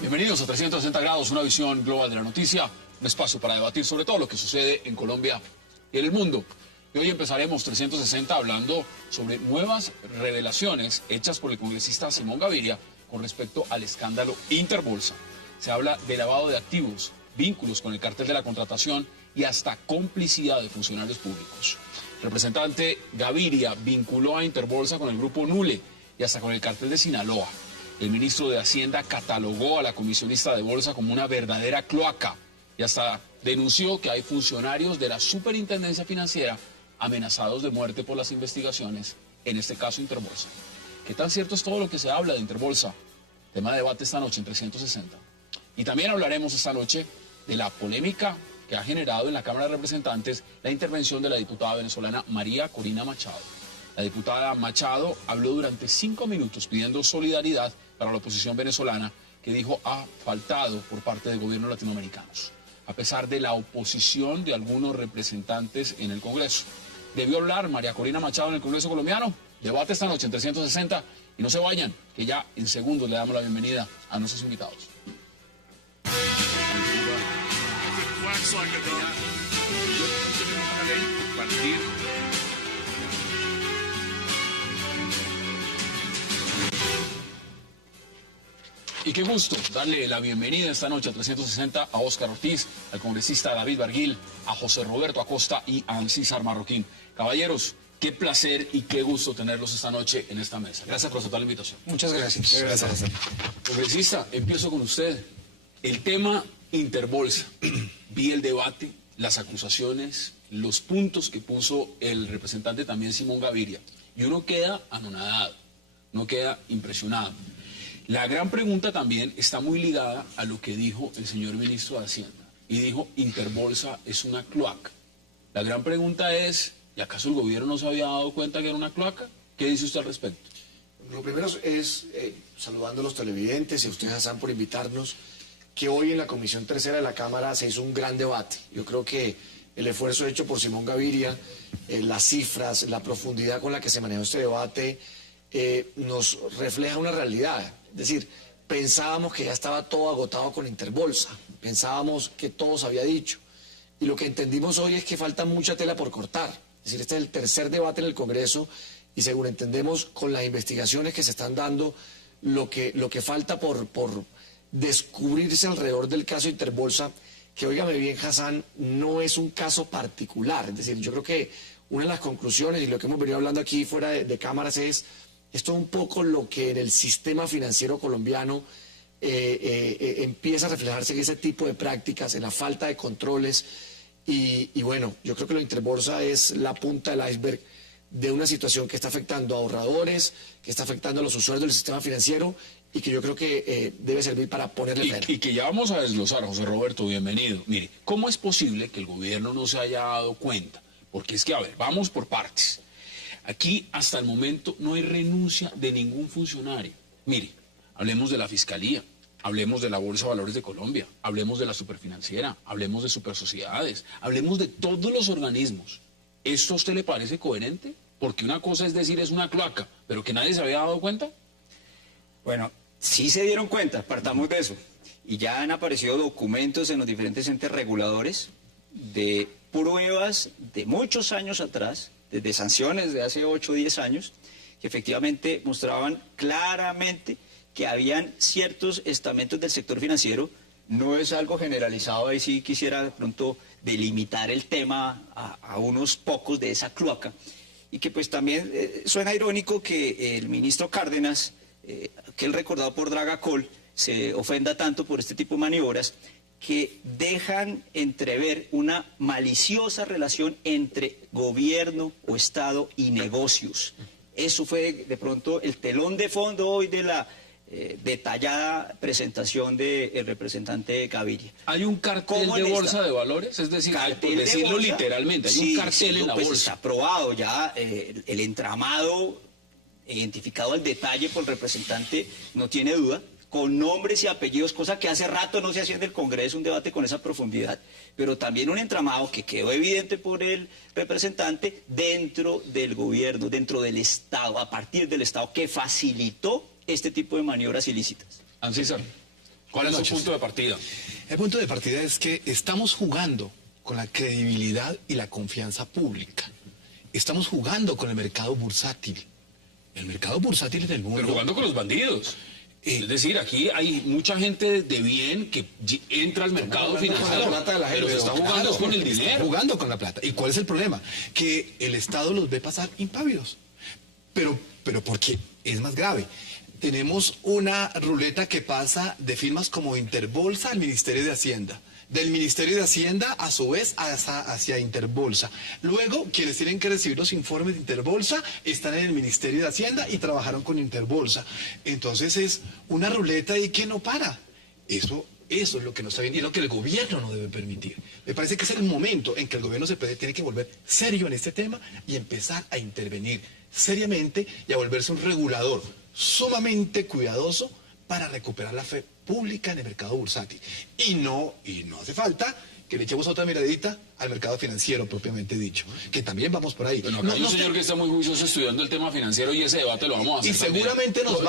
Bienvenidos a 360 grados, una visión global de la noticia, un espacio para debatir sobre todo lo que sucede en Colombia y en el mundo. Y hoy empezaremos 360 hablando sobre nuevas revelaciones hechas por el congresista Simón Gaviria con respecto al escándalo Interbolsa. Se habla de lavado de activos, vínculos con el cartel de la contratación y hasta complicidad de funcionarios públicos. El representante Gaviria vinculó a Interbolsa con el grupo Nule y hasta con el cartel de Sinaloa. El ministro de Hacienda catalogó a la comisionista de bolsa como una verdadera cloaca y hasta denunció que hay funcionarios de la superintendencia financiera amenazados de muerte por las investigaciones, en este caso Interbolsa. ¿Qué tan cierto es todo lo que se habla de Interbolsa? Tema de debate esta noche en 360. Y también hablaremos esta noche de la polémica que ha generado en la Cámara de Representantes la intervención de la diputada venezolana María Corina Machado. La diputada Machado habló durante 5 minutos pidiendo solidaridad para la oposición venezolana, que dijo ha faltado por parte de gobiernos latinoamericanos, a pesar de la oposición de algunos representantes en el Congreso. ¿Debió hablar María Corina Machado en el Congreso colombiano? Debate esta noche en 360 y no se vayan, que ya en segundos le damos la bienvenida a nuestros invitados. Y qué gusto darle la bienvenida esta noche a 360 a Óscar Ortiz, al congresista David Barguil, a José Roberto Acosta y a César Marroquín. Caballeros, qué placer y qué gusto tenerlos esta noche en esta mesa. Gracias por aceptar la invitación. Muchas gracias. Gracias. Congresista, empiezo con usted. El tema Interbolsa. Vi el debate, las acusaciones, los puntos que puso el representante también Simón Gaviria. Y uno queda anonadado, uno queda impresionado. La gran pregunta también está muy ligada a lo que dijo el señor ministro de Hacienda. Y dijo, Interbolsa es una cloaca. La gran pregunta es, ¿y acaso el gobierno no se había dado cuenta que era una cloaca? ¿Qué dice usted al respecto? Lo primero es, saludando a los televidentes y a ustedes, Hassan, por invitarnos, que hoy en la Comisión Tercera de la Cámara se hizo un gran debate. Yo creo que el esfuerzo hecho por Simón Gaviria, las cifras, la profundidad con la que se manejó este debate, nos refleja una realidad. Es decir, pensábamos que ya estaba todo agotado con Interbolsa, pensábamos que todo se había dicho. Y lo que entendimos hoy es que falta mucha tela por cortar. Es decir, este es el tercer debate en el Congreso y según entendemos con las investigaciones que se están dando, lo que falta por descubrirse alrededor del caso Interbolsa, que óigame bien, Hassan, no es un caso particular. Es decir, yo creo que una de las conclusiones y lo que hemos venido hablando aquí fuera de cámaras es esto un poco lo que en el sistema financiero colombiano empieza a reflejarse en ese tipo de prácticas, en la falta de controles y bueno, yo creo que lo de Interbolsa es la punta del iceberg de una situación que está afectando a ahorradores, que está afectando a los usuarios del sistema financiero y que yo creo que debe servir para ponerle freno. Y que ya vamos a desglosar, José Roberto, bienvenido. Mire, ¿cómo es posible que el gobierno no se haya dado cuenta? Porque es que, a ver, vamos por partes. Aquí, hasta el momento, no hay renuncia de ningún funcionario. Mire, hablemos de la Fiscalía, hablemos de la Bolsa de Valores de Colombia, hablemos de la Superfinanciera, hablemos de Supersociedades, hablemos de todos los organismos. ¿Esto a usted le parece coherente? Porque una cosa es decir es una cloaca, pero que nadie se había dado cuenta. Bueno, sí se dieron cuenta, partamos de eso. Y ya han aparecido documentos en los diferentes entes reguladores de pruebas de muchos años atrás, desde sanciones de hace 8 o 10 años, que efectivamente mostraban claramente que habían ciertos estamentos del sector financiero. No es algo generalizado, ahí sí quisiera de pronto delimitar el tema a unos pocos de esa cloaca. Y que pues también suena irónico que el ministro Cárdenas, que él recordado por Dragacol, se ofenda tanto por este tipo de maniobras, que dejan entrever una maliciosa relación entre gobierno o Estado y negocios. Eso fue de pronto el telón de fondo hoy de la detallada presentación del representante Gaviria. ¿Hay un cartel de bolsa de valores? Es decir, por decirlo literalmente, hay un cartel en la bolsa. Está aprobado ya el entramado, identificado al detalle por el representante, no tiene duda. con nombres y apellidos, cosa que hace rato no se hacía en el Congreso, un debate con esa profundidad, pero también un entramado que quedó evidente por el representante dentro del gobierno, dentro del Estado, a partir del Estado, que facilitó este tipo de maniobras ilícitas. César, ¿cuál es su punto de partida? El punto de partida es que estamos jugando con la credibilidad y la confianza pública. Estamos jugando con el mercado bursátil. El mercado bursátil del mundo. Pero jugando con los bandidos. Es decir, aquí hay mucha gente de bien que entra al mercado financiero, pero se está jugando con el dinero. Está jugando con la plata. ¿Y cuál es el problema? Que el Estado los ve pasar impávidos. Pero porque es más grave. Tenemos una ruleta que pasa de firmas como Interbolsa al Ministerio de Hacienda. Del Ministerio de Hacienda, a su vez, hacia Interbolsa. Luego, quienes tienen que recibir los informes de Interbolsa están en el Ministerio de Hacienda y trabajaron con Interbolsa. Entonces es una ruleta y que no para. Eso es lo que no está bien y es lo que el gobierno no debe permitir. Me parece que es el momento en que el gobierno tiene que volver serio en este tema y empezar a intervenir seriamente y a volverse un regulador sumamente cuidadoso para recuperar la fe pública en el mercado bursátil. Y no hace falta que le echemos otra miradita al mercado financiero propiamente dicho, que también vamos por ahí. Bueno, acá hay un señor que está muy juicioso estudiando el tema financiero y ese debate lo vamos a hacer. Y seguramente nos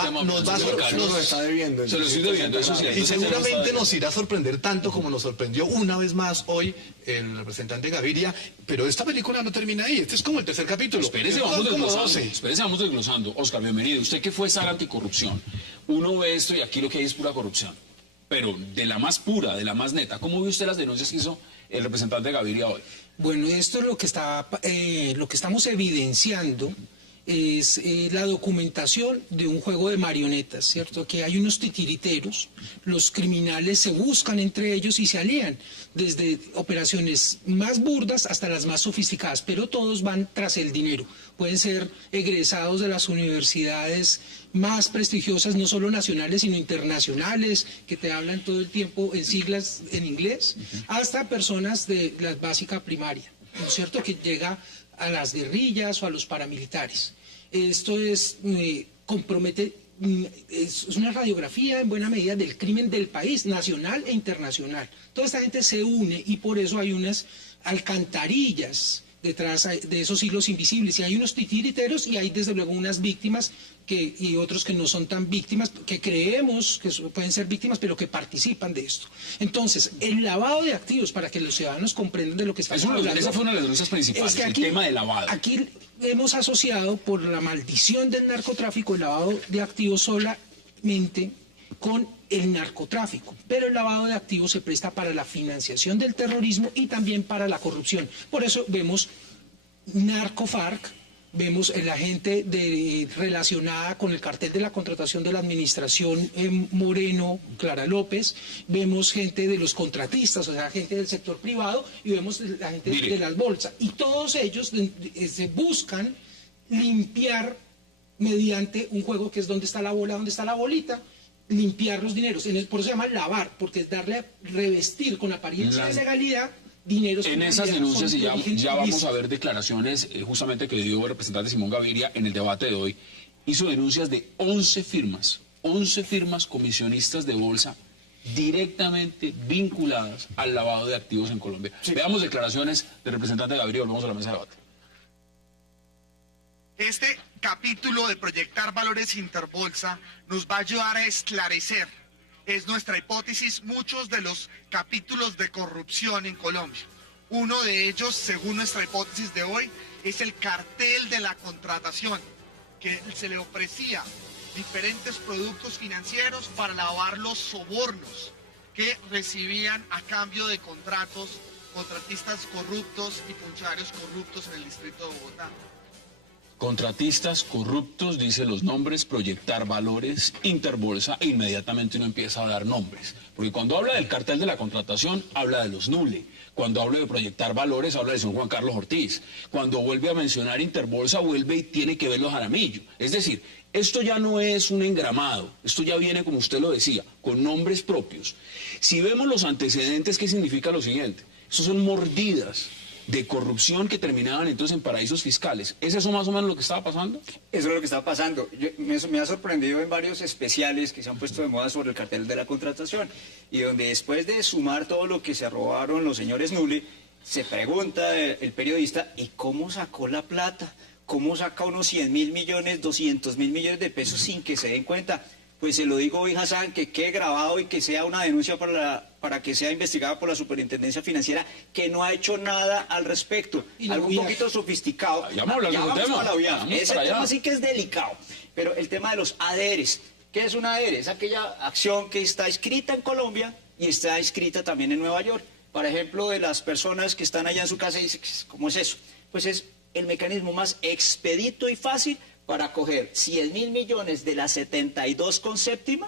está debiendo. Se lo estoy debiendo, eso sí. Y seguramente nos irá a sorprender tanto como nos sorprendió una vez más hoy el representante Gaviria, pero esta película no termina ahí, este es como el tercer capítulo. Espérese, vamos desglosando. Oscar, bienvenido. Usted que fue sala anticorrupción, uno ve esto y aquí lo que hay es pura corrupción, pero de la más pura, de la más neta. ¿Cómo ve usted las denuncias que hizo el representante Gaviria hoy? Bueno, esto es lo que estamos evidenciando es la documentación de un juego de marionetas, ¿cierto? Que hay unos titiriteros, los criminales se buscan entre ellos y se alían, desde operaciones más burdas hasta las más sofisticadas, pero todos van tras el dinero. Pueden ser egresados de las universidades más prestigiosas, no solo nacionales, sino internacionales, que te hablan todo el tiempo en siglas en inglés, hasta personas de la básica primaria, ¿no es cierto?, que llega a las guerrillas o a los paramilitares. Esto compromete, es una radiografía en buena medida del crimen del país, nacional e internacional. Toda esta gente se une y por eso hay unas alcantarillas detrás de esos hilos invisibles, y hay unos titiriteros y hay desde luego unas víctimas y otros que no son tan víctimas, que creemos que pueden ser víctimas, pero que participan de esto. Entonces, el lavado de activos, para que los ciudadanos comprendan de lo que estamos hablando. Esa fue una de las denuncias principales, es que aquí, el tema del lavado. Aquí hemos asociado, por la maldición del narcotráfico, el lavado de activos solamente con el narcotráfico, pero el lavado de activos se presta para la financiación del terrorismo y también para la corrupción. Por eso vemos narcofarc, vemos la gente relacionada con el cartel de la contratación de la administración Moreno, Clara López, vemos gente de los contratistas, o sea, gente del sector privado, y vemos la gente de las bolsas. Y todos ellos se buscan limpiar mediante un juego que es donde está la bola, donde está la bolita, limpiar los dineros. Por eso se llama lavar, porque es revestir con apariencia de legalidad dineros. En esas denuncias, y ya vamos a ver declaraciones justamente que dio el representante Simón Gaviria en el debate de hoy, hizo denuncias de 11 firmas comisionistas de bolsa directamente vinculadas al lavado de activos en Colombia. Sí. Veamos declaraciones del representante Gaviria y volvemos a la mesa de debate. Este capítulo de Proyectar Valores Interbolsa nos va a ayudar a esclarecer, es nuestra hipótesis, muchos de los capítulos de corrupción en Colombia. Uno de ellos, según nuestra hipótesis de hoy, es el cartel de la contratación, que se le ofrecía diferentes productos financieros para lavar los sobornos que recibían a cambio de contratistas corruptos y funcionarios corruptos en el distrito de Bogotá. Contratistas corruptos, dice los nombres, Proyectar Valores, Interbolsa, e inmediatamente uno empieza a dar nombres. Porque cuando habla del cartel de la contratación, habla de los Nule. Cuando habla de Proyectar Valores, habla de señor Juan Carlos Ortiz. Cuando vuelve a mencionar Interbolsa, vuelve y tiene que ver los Jaramillo. Es decir, esto ya no es un engramado, esto ya viene, como usted lo decía, con nombres propios. Si vemos los antecedentes, ¿qué significa lo siguiente? Estos son mordidas de corrupción que terminaban entonces en paraísos fiscales. ¿Es eso más o menos lo que estaba pasando? Eso es lo que está pasando. Me ha sorprendido en varios especiales que se han puesto de moda sobre el cartel de la contratación, y donde después de sumar todo lo que se robaron los señores Nule, se pregunta el periodista, ¿y cómo sacó la plata? ¿Cómo saca unos 100.000 millones, 200.000 millones de pesos sin que se den cuenta? Pues se lo digo hoy, Hassan, que quede grabado y que sea una denuncia para que sea investigada por la Superintendencia Financiera, que no ha hecho nada al respecto. Y la Algo un OIAF. poquito sofisticado. Ya vamos a hablar Ya del vamos tema. a la OIAF. Vamos Ese para allá. tema sí que es delicado. Pero el tema de los ADRs. ¿Qué es un ADR? Es aquella acción que está escrita en Colombia y está escrita también en Nueva York. Por ejemplo, de las personas que están allá en su casa y dicen, ¿cómo es eso? Pues es el mecanismo más expedito y fácil para coger 100.000 millones de la 72,7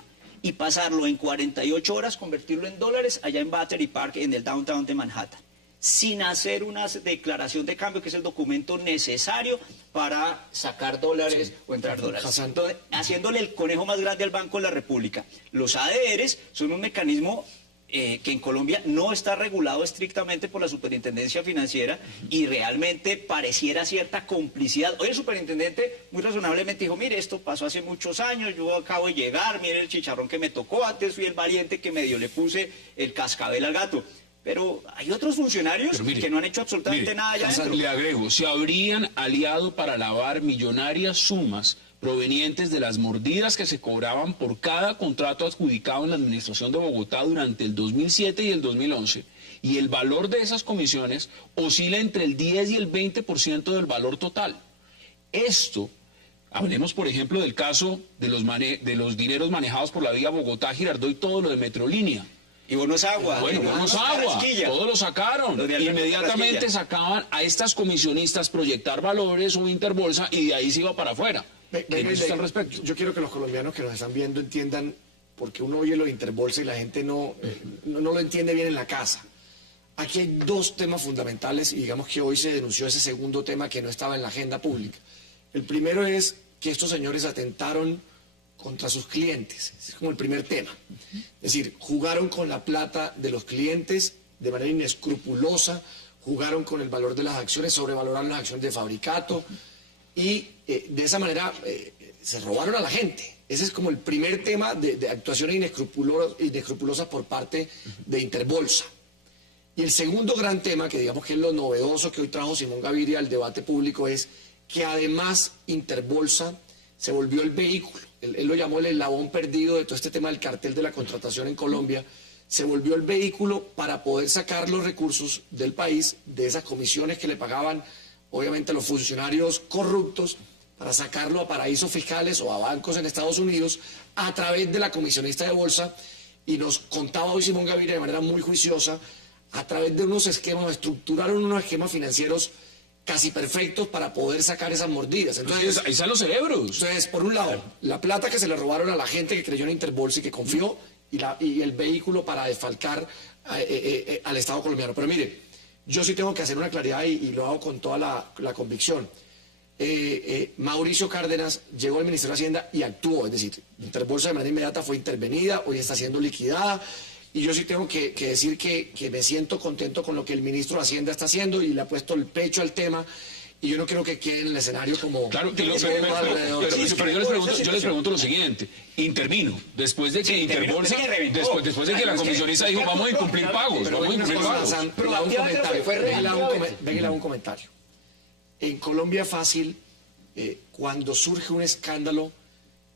y pasarlo en 48 horas, convertirlo en dólares allá en Battery Park, en el downtown de Manhattan, sin hacer una declaración de cambio, que es el documento necesario para sacar dólares o entrar dólares. Hassan. Entonces, haciéndole el conejo más grande al Banco de la República. Los ADRs son un mecanismo que en Colombia no está regulado estrictamente por la Superintendencia Financiera, y realmente pareciera cierta complicidad. Hoy el superintendente muy razonablemente dijo, mire, esto pasó hace muchos años, yo acabo de llegar, mire el chicharrón que me tocó, antes fui el valiente que medio le puse el cascabel al gato. Pero hay otros funcionarios Pero mire, que no han hecho absolutamente nada allá Hassan, adentro. le agrego, se habrían aliado para lavar millonarias sumas provenientes de las mordidas que se cobraban por cada contrato adjudicado en la administración de Bogotá durante el 2007 y el 2011, y el valor de esas comisiones oscila entre el 10 y el 20% del valor total. Esto, hablemos por ejemplo del caso de los dineros manejados por la vía Bogotá-Girardot y todo lo de Metrolínea. Y Bonos Agua. Bueno, Bonos Agua, todos lo sacaron. Lo de Alberto Inmediatamente Carrasquilla. sacaban a estas comisionistas Proyectar Valores o Interbolsa, y de ahí se iba para afuera. ¿Qué Venga, dice usted al respecto? yo quiero que los colombianos que nos están viendo entiendan, porque uno oye lo de Interbolsa y la gente no lo entiende bien en la casa. Aquí hay dos temas fundamentales, y digamos que hoy se denunció ese segundo tema que no estaba en la agenda pública. El primero es que estos señores atentaron contra sus clientes. Ese es como el primer tema. Es decir, jugaron con la plata de los clientes de manera inescrupulosa, jugaron con el valor de las acciones, sobrevaloraron las acciones de Fabricato, y de esa manera se robaron a la gente. Ese es como el primer tema de actuaciones inescrupulosas por parte de Interbolsa. Y el segundo gran tema, que digamos que es lo novedoso que hoy trajo Simón Gaviria al debate público, es que además Interbolsa se volvió el vehículo. Él lo llamó el eslabón perdido de todo este tema del cartel de la contratación en Colombia. Se volvió el vehículo para poder sacar los recursos del país, de esas comisiones que le pagaban obviamente los funcionarios corruptos, para sacarlo a paraísos fiscales o a bancos en Estados Unidos a través de la comisionista de bolsa. Y nos contaba hoy Simón Gaviria de manera muy juiciosa, a través de unos esquemas, estructuraron unos esquemas financieros casi perfectos para poder sacar esas mordidas. Entonces, Ahí están los cerebros. entonces, por un lado, la plata que se le robaron a la gente que creyó en Interbolsa y que confió, y el vehículo para desfalcar al Estado colombiano. Pero mire, yo sí tengo que hacer una claridad, y lo hago con toda la convicción. Mauricio Cárdenas llegó al Ministerio de Hacienda y actuó, es decir, Interbolsa de manera inmediata fue intervenida, hoy está siendo liquidada, y yo sí tengo que decir que me siento contento con lo que el ministro de Hacienda está haciendo, y le ha puesto el pecho al tema, y yo no creo que quede en el escenario como... Claro, como alrededor. pero yo les pregunto lo siguiente. Intervino, después de que Sí, intervino, Interbolsa, después que reventó. después de que la comisionista dijo, vamos a incumplir pagos, Pero vamos a venga incumplir una cosa, pagos. Hassan, Pero le hago un Santiago comentario. fue Venga, le hago reactivado. un comentario. En Colombia es fácil, cuando surge un escándalo,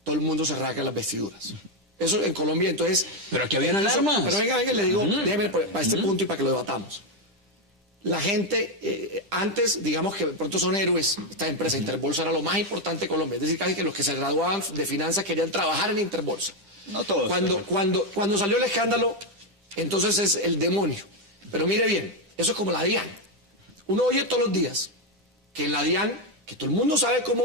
todo el mundo se rasga las vestiduras. Eso en Colombia, entonces... Pero aquí habían alarmas. Pero venga, le digo, déjeme para este punto y para que lo debatamos. La gente, antes, digamos que de pronto son héroes, esta empresa Interbolsa era lo más importante de Colombia. Es decir, casi que los que se graduaban de finanzas querían trabajar en Interbolsa. No todos. Cuando salió el escándalo, entonces es el demonio. Pero mire bien, eso es como la DIAN. Uno oye todos los días que en la DIAN, que todo el mundo sabe cómo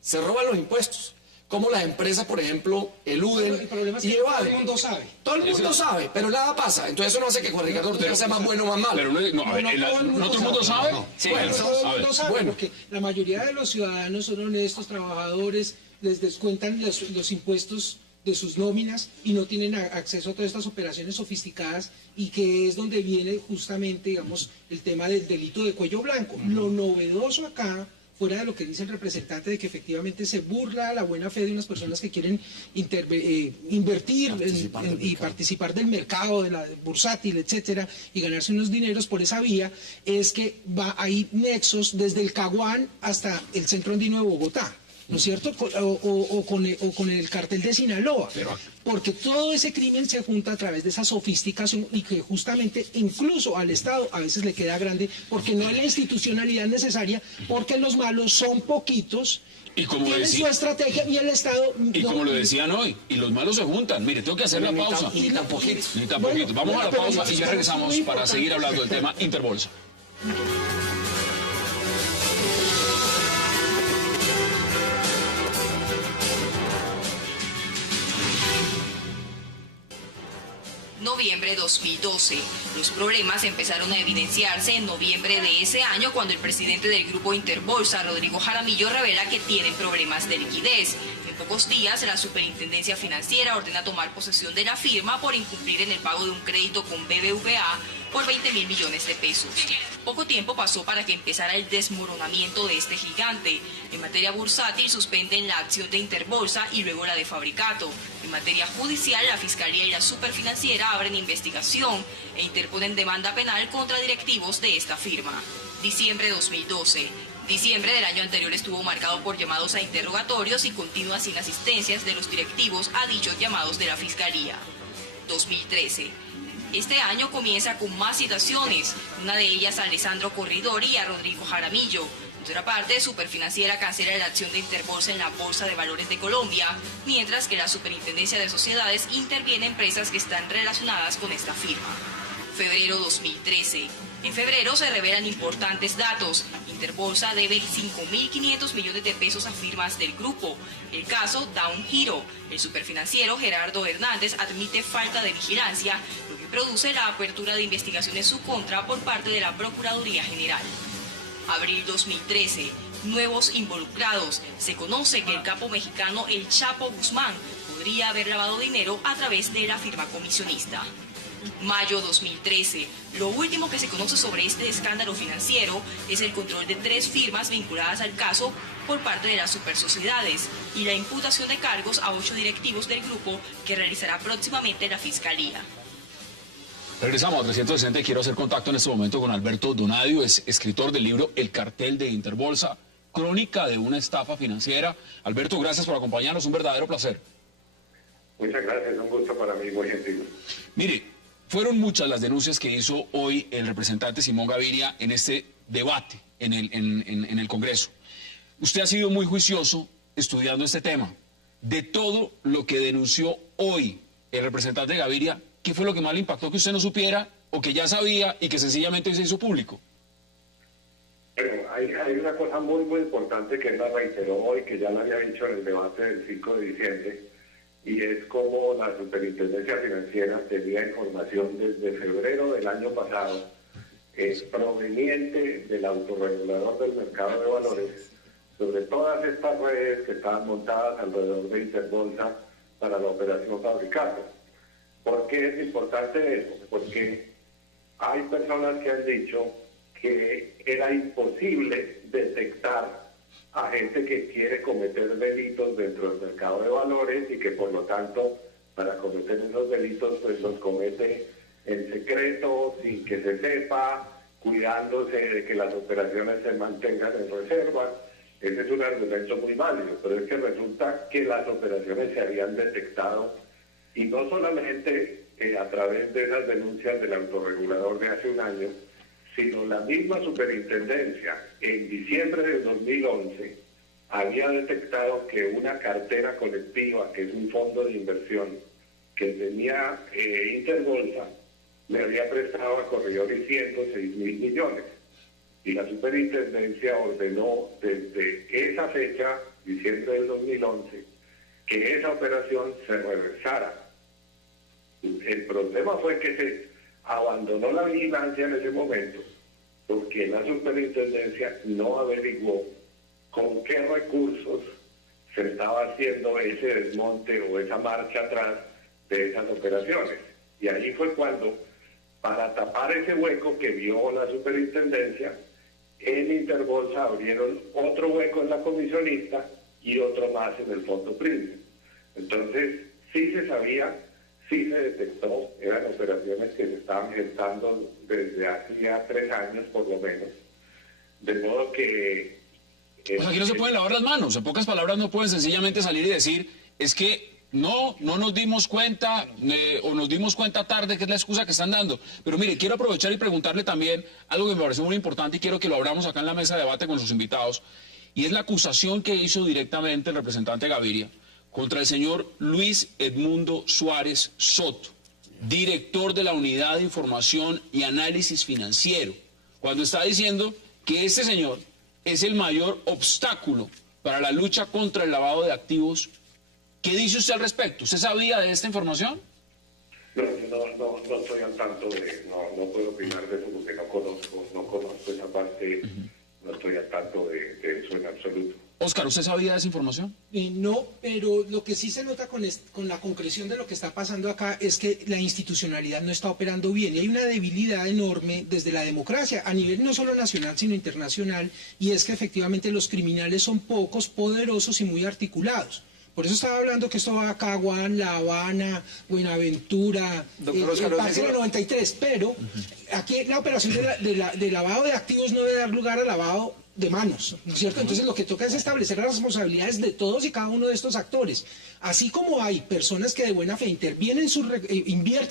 se roban los impuestos, cómo las empresas, por ejemplo, eluden El problema es y que todo evaden. el mundo sabe. Todo el mundo sabe, pero nada pasa. Entonces eso no hace que Juan Ricardo Ortega sea más bueno o más malo. Pero no, a ver, ¿no todo el mundo sabe? Sí, Bueno, todo a el ver, mundo sabe, bueno. porque la mayoría de los ciudadanos son honestos, trabajadores, les descuentan los impuestos de sus nóminas y no tienen acceso a todas estas operaciones sofisticadas, y que es donde viene justamente, digamos, el tema del delito de cuello blanco. Lo novedoso acá, fuera de lo que dice el representante, de que efectivamente se burla la buena fe de unas personas que quieren invertir y participar del mercado, de la bursátil, etcétera, y ganarse unos dineros por esa vía, es que hay nexos desde el Caguán hasta el Centro Andino de Bogotá, ¿no es cierto? O con el cartel de Sinaloa, porque todo ese crimen se junta a través de esa sofisticación, y que justamente incluso al Estado a veces le queda grande, porque no hay la institucionalidad necesaria, porque los malos son poquitos, y como tienen su estrategia, y el Estado... Y como lo decían hoy, y los malos se juntan. Mire, tengo que hacer la pausa. Ni tan poquito. Ni tan poquito. Vamos a la pero pausa y ya regresamos muy para seguir hablando del tema Interbolsa. Noviembre 2012. Los problemas empezaron a evidenciarse en noviembre de ese año, cuando el presidente del grupo Interbolsa, Rodrigo Jaramillo, revela que tienen problemas de liquidez. En pocos días, la Superintendencia Financiera ordena tomar posesión de la firma por incumplir en el pago de un crédito con BBVA por 20.000 millones de pesos. Poco tiempo pasó para que empezara el desmoronamiento de este gigante. En materia bursátil suspenden la acción de Interbolsa y luego la de Fabricato. En materia judicial, la Fiscalía y la Superfinanciera abren investigación e interponen demanda penal contra directivos de esta firma. Diciembre 2012. Diciembre del año anterior estuvo marcado por llamados a interrogatorios y continuas inasistencias de los directivos a dichos llamados de la Fiscalía. 2013. Este año comienza con más citaciones, una de ellas a Alessandro Corridori y a Rodrigo Jaramillo. Por otra parte, Superfinanciera cancela la acción de Interbolsa en la Bolsa de Valores de Colombia, mientras que la Superintendencia de Sociedades interviene en empresas que están relacionadas con esta firma. Febrero 2013. En febrero se revelan importantes datos. Interbolsa debe 5.500 millones de pesos a firmas del grupo. El caso da un giro. El superfinanciero Gerardo Hernández admite falta de vigilancia, lo que produce la apertura de investigación en su contra por parte de la Procuraduría General. Abril 2013. Nuevos involucrados. Se conoce que el capo mexicano El Chapo Guzmán podría haber lavado dinero a través de la firma comisionista. Mayo 2013. Lo último que se conoce sobre este escándalo financiero es el control de 3 firmas vinculadas al caso por parte de las supersociedades y la imputación de cargos a 8 directivos del grupo que realizará próximamente la Fiscalía. Regresamos a 360 y quiero hacer contacto en este momento con Alberto Donadio, es escritor del libro El cartel de Interbolsa, crónica de una estafa financiera. Alberto, gracias por acompañarnos, un verdadero placer. Muchas gracias, un gusto para mí, muy gentil. Mire, fueron muchas las denuncias que hizo hoy el representante Simón Gaviria en este debate en el Congreso. Usted ha sido muy juicioso estudiando este tema. De todo lo que denunció hoy el representante Gaviria, ¿qué fue lo que más le impactó que usted no supiera o que ya sabía y que sencillamente se hizo público? Bueno, hay una cosa muy, muy importante que él la reiteró hoy, que ya la había dicho en el debate del 5 de diciembre, y es como la Superintendencia Financiera tenía información desde febrero del año pasado, proveniente del autorregulador del mercado de valores, sobre todas estas redes que estaban montadas alrededor de Interbolsa para la operación Fabricato. ¿Por qué es importante eso? Porque hay personas que han dicho que era imposible detectar a gente que quiere cometer delitos dentro del mercado de valores y que por lo tanto para cometer esos delitos pues los comete en secreto, sin que se sepa, cuidándose de que las operaciones se mantengan en reserva. Ese es un argumento muy válido, pero es que resulta que las operaciones se habían detectado y no solamente a través de esas denuncias del autorregulador de hace un año, sino la misma superintendencia en diciembre de 2011 había detectado que una cartera colectiva, que es un fondo de inversión que tenía Interbolsa, le había prestado a Corridori 106.000 millones. Y la superintendencia ordenó desde esa fecha, diciembre del 2011, que esa operación se reversara. El problema fue que se abandonó la vigilancia en ese momento, porque la superintendencia no averiguó con qué recursos se estaba haciendo ese desmonte o esa marcha atrás de esas operaciones. Y ahí fue cuando, para tapar ese hueco que vio la superintendencia, en Interbolsa abrieron otro hueco en la comisionista y otro más en el fondo Prisma. Entonces, sí se sabía, sí se detectó, eran operaciones que se estaban gestando desde hacía 3 años por lo menos, de modo que... Pues aquí no se pueden lavar las manos, en pocas palabras no pueden sencillamente salir y decir, es que no nos dimos cuenta o nos dimos cuenta tarde, que es la excusa que están dando. Pero mire, quiero aprovechar y preguntarle también algo que me parece muy importante y quiero que lo abramos acá en la mesa de debate con sus invitados, y es la acusación que hizo directamente el representante Gaviria contra el señor Luis Edmundo Suárez Soto, director de la Unidad de Información y Análisis Financiero, cuando está diciendo que este señor es el mayor obstáculo para la lucha contra el lavado de activos. ¿Qué dice usted al respecto? ¿Usted sabía de esta información? No estoy al tanto de, no puedo opinar de eso porque no conozco esa parte, no estoy al tanto de eso en absoluto. Oscar, ¿usted sabía de esa información? No, pero lo que sí se nota con la concreción de lo que está pasando acá es que la institucionalidad no está operando bien y hay una debilidad enorme desde la democracia, a nivel no solo nacional sino internacional, y es que efectivamente los criminales son pocos, poderosos y muy articulados. Por eso estaba hablando que esto va a Caguán, La Habana, Buenaventura, el Parque del 93, pero aquí la operación de lavado de activos no debe dar lugar a lavado de manos, ¿no es cierto? Entonces lo que toca es establecer las responsabilidades de todos y cada uno de estos actores. Así como hay personas que de buena fe invierten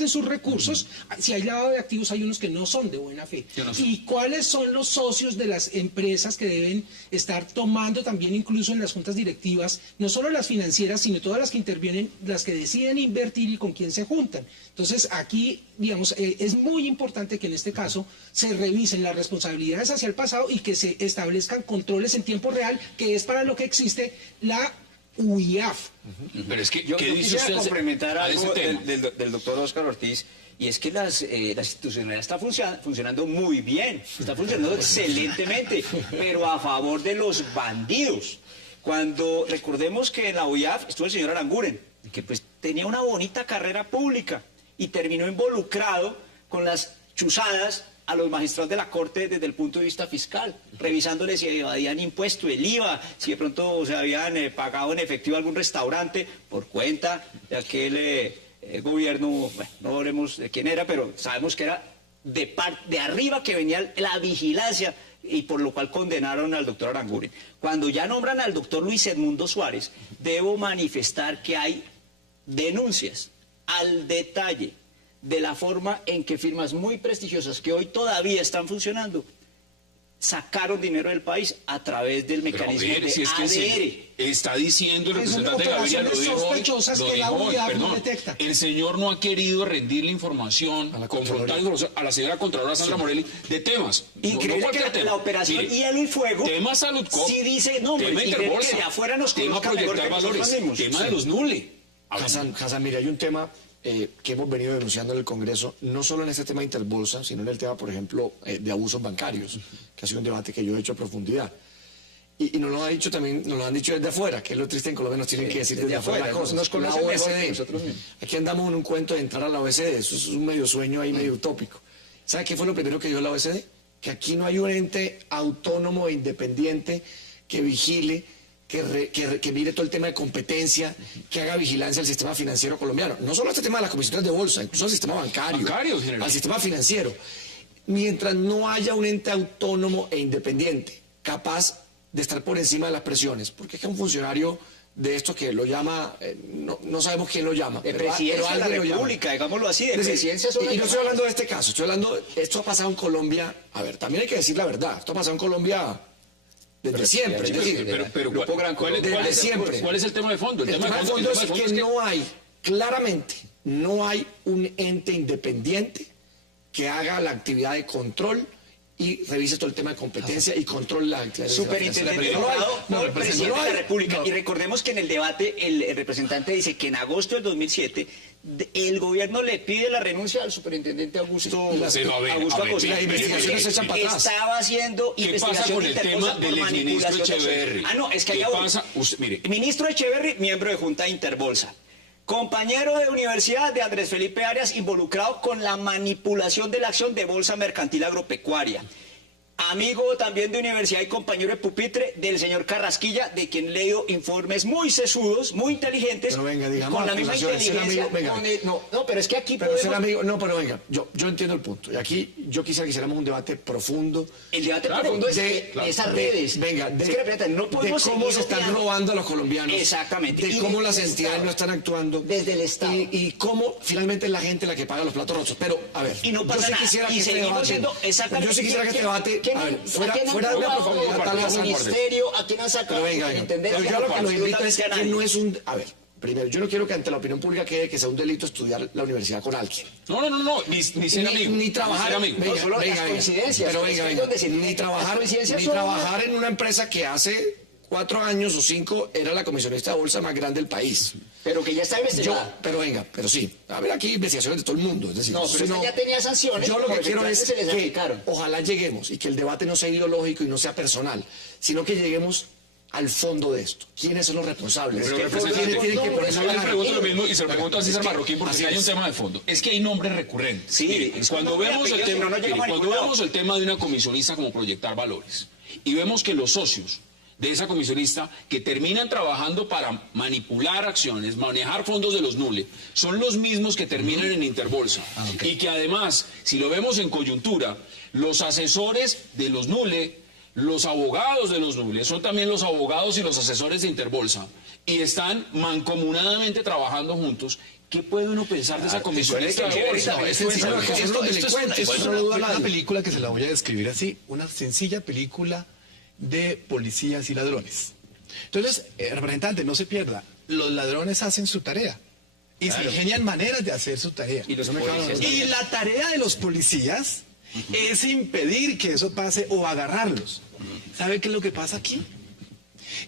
sus recursos, si hay lavado de activos hay unos que no son de buena fe. ¿Y cuáles son los socios de las empresas que deben estar tomando también incluso en las juntas directivas, no solo las financieras, sino todas las que intervienen, las que deciden invertir y con quién se juntan? Entonces aquí, digamos, es muy importante que en este caso se revisen las responsabilidades hacia el pasado y que se establezcan controles en tiempo real, que es para lo que existe la UIAF. Pero es que, yo ¿qué dice quisiera usted complementar a ese algo tema? del doctor Óscar Ortiz, y es que la institucionalidad está funcionando muy bien, está funcionando excelentemente, pero a favor de los bandidos. Cuando recordemos que en la UIAF estuvo el señor Aranguren, que pues tenía una bonita carrera pública y terminó involucrado con las chuzadas a los magistrados de la Corte desde el punto de vista fiscal, revisándoles si evadían impuesto, el IVA, si de pronto se habían pagado en efectivo algún restaurante por cuenta de aquel gobierno, bueno, no hablemos de quién era, pero sabemos que era de arriba que venía la vigilancia, y por lo cual condenaron al doctor Aranguren. Cuando ya nombran al doctor Luis Edmundo Suárez, debo manifestar que hay denuncias al detalle de la forma en que firmas muy prestigiosas que hoy todavía están funcionando sacaron dinero del país a través del mecanismo de si es que ADR. está diciendo el Son representante Gaviria, lo operaciones dijo hoy, sospechosas que la lo dijo hoy, UIAF no perdón. detecta. El señor no ha querido rendir la información, confrontar a la señora Contralora Sandra Morelli de temas. Increíble no que cualquier tema. la operación Mire, Hielo y Fuego tema Saludco, sí dice, no, tema pues, Interbolsa, que de afuera nos tema conozcan mejor proyectar que nosotros valores, mismos. tema de los NULE. Hassan, mire, hay un tema que hemos venido denunciando en el Congreso, no solo en este tema de Interbolsa, sino en el tema, por ejemplo, de abusos bancarios, que ha sido un debate que yo he hecho a profundidad. Y nos lo ha dicho también, nos lo han dicho desde afuera, que es lo triste en Colombia, nos tienen que decir desde afuera las cosas. Nos conocen la mejor que OECD. nosotros mismos. Aquí andamos en un cuento de entrar a la OECD, eso es un medio sueño ahí, medio utópico. ¿Sabe qué fue lo primero que dio la OECD? Que aquí no hay un ente autónomo e independiente que vigile, que mire todo el tema de competencia, que haga vigilancia al sistema financiero colombiano. No solo este tema de las comisiones de bolsa, incluso al sistema bancario, al sistema financiero. Mientras no haya un ente autónomo e independiente capaz de estar por encima de las presiones, porque es que un funcionario de esto que lo llama, no sabemos quién lo llama. De presidencia de la República, digámoslo así, de presidencia sola. Y no estoy hablando de este caso, estoy hablando, esto ha pasado en Colombia, a ver, también hay que decir la verdad, esto ha pasado en Colombia desde siempre, es decir, ¿cuál es el tema de fondo? El tema de fondo es que no hay, claramente, no hay un ente independiente que haga la actividad de control y revise todo el tema de competencia y control la actividad. Superintendente por el presidente de la República. Y recordemos que en el debate el representante dice que en agosto del 2007 El gobierno le pide la renuncia al superintendente Augusto Acosta. La investigación se echa para atrás. Estaba haciendo ¿Qué pasa investigación con el tema Interbolsa del por exministro manipulación de Echeverry? acciones. No, es que ¿Qué allá voy. pasa? Mire. Ministro Echeverry, miembro de Junta de Interbolsa. Compañero de universidad de Andrés Felipe Arias, involucrado con la manipulación de la acción de Bolsa Mercantil Agropecuaria. Amigo también de universidad y compañero de pupitre del señor Carrasquilla, de quien he leído informes muy sesudos, muy inteligentes, Pero venga, digamos, con la misma acusaciones, ser inteligencia. amigo, venga. No, pero es que aquí Pero ser podemos- amigo, no, pero venga, yo entiendo el punto. Y aquí yo quisiera que hiciéramos un debate profundo. El debate Claro, profundo es de- que claro, esas de- redes. venga, es que, representa, no podemos de cómo seguir se están obviando- robando a los colombianos. Exactamente. De Y cómo desde las el entidades Estado. no están actuando. Desde el Estado. Y cómo finalmente es la gente la que paga los platos rotos. Pero, a ver, Y no pasa yo sí nada, quisiera y que este seguimos debate... siendo exactamente- Yo sí quisiera que este debate... ¿Quién- A ver, a quién han fuera de la robado? profundidad tal vez... Al ministerio, ¿a quién han sacado? Pero venga, la venga. intendencia? Yo lo que lo invito es Absolutamente a que nadie. no es un... A ver, primero, yo no quiero que ante la opinión pública quede que sea un delito estudiar la universidad con alguien. No, ni ser amigo. Ni trabajar, Ni ser amigo. venga, solo las venga, coincidencias, pero pero es venga, que venga, es donde se- ni trabajar, las coincidencias ni son- trabajar en una empresa que hace 4 años o 5 era la comisionista de bolsa más grande del país. Pero que ya está investigada. Pero venga, pero sí, a ver, aquí investigaciones de todo el mundo, es decir, No, pero si esta ya tenía sanciones, Yo lo como que quiero es efectivamente se les que aplicaron. ojalá lleguemos y que el debate no sea ideológico y no sea personal, sino que lleguemos al fondo de esto. ¿Quiénes son los responsables? Pero, ¿Quiénes representante, tienen que poner yo la le cara? pregunto lo mismo y se lo pregunto a César Es que- Marroquín porque así hay un es. tema de fondo. Es que hay nombres recurrentes. Sí, Mire, es cuando como vemos el apellidos, tema, no llega mire, cuando manipulado. vemos el tema de una comisionista como Proyectar Valores y vemos que los socios de esa comisionista que terminan trabajando para manipular acciones, manejar fondos de los NULE, son los mismos que terminan en Interbolsa. Y que además, si lo vemos en coyuntura, los asesores de los NULE, los abogados de los NULE, son también los abogados y los asesores de Interbolsa, y están mancomunadamente trabajando juntos. ¿Qué puede uno pensar de esa comisionista de bolsa? No, es sencillo. Bueno, que son los delincuentes, eso no duda una nadie. película que se la voy a describir así, una sencilla película de policías y ladrones. Entonces, representante, no se pierda, los ladrones hacen su tarea y se ingenian maneras de hacer su tarea. Y los policías Y la tarea de los policías es impedir que eso pase o agarrarlos. ¿Sabe qué es lo que pasa aquí?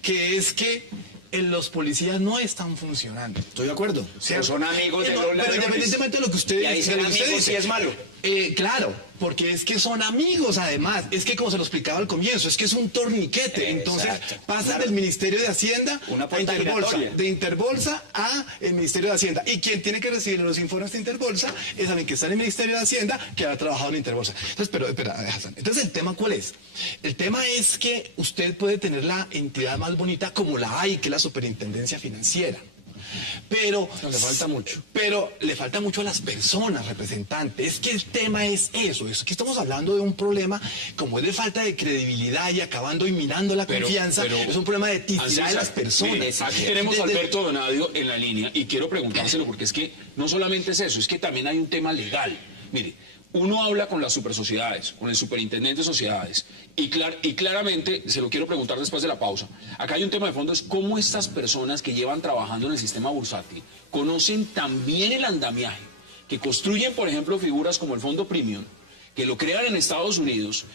Que es que los policías no están funcionando. Estoy de acuerdo. Pero son amigos de No, los pero ladrones. independientemente de lo que usted Y ahí dice, ser de lo que usted amigos dice. sí es malo. Claro, porque es que son amigos además, es que como se lo explicaba al comienzo, es que es un torniquete, entonces Exacto. pasan Claro. del Ministerio de Hacienda Una a puerta Interbolsa, giratoria. de Interbolsa a el Ministerio de Hacienda, y quien tiene que recibir los informes de Interbolsa es alguien que está en el Ministerio de Hacienda, que ha trabajado en Interbolsa. Entonces, pero espera, Hassan, entonces el tema ¿cuál es? El tema es que usted puede tener la entidad más bonita como la hay, que es la Superintendencia Financiera. Pero No, le falta mucho. Pero le falta mucho a las personas, representantes. Es que el tema es eso. Es que estamos hablando de un problema como es de falta de credibilidad y acabando y minando la confianza. Es un problema de titilidad de las personas. Mire, aquí tenemos a Desde- Alberto Donadio en la línea y quiero preguntárselo porque es que no solamente es eso, es que también hay un tema legal. Mire, uno habla con las supersociedades, con el superintendente de sociedades y claramente, se lo quiero preguntar después de la pausa, acá hay un tema de fondo, es cómo estas personas que llevan trabajando en el sistema bursátil conocen también el andamiaje, que construyen, por ejemplo, figuras como el Fondo Premium, que lo crean en Estados Unidos,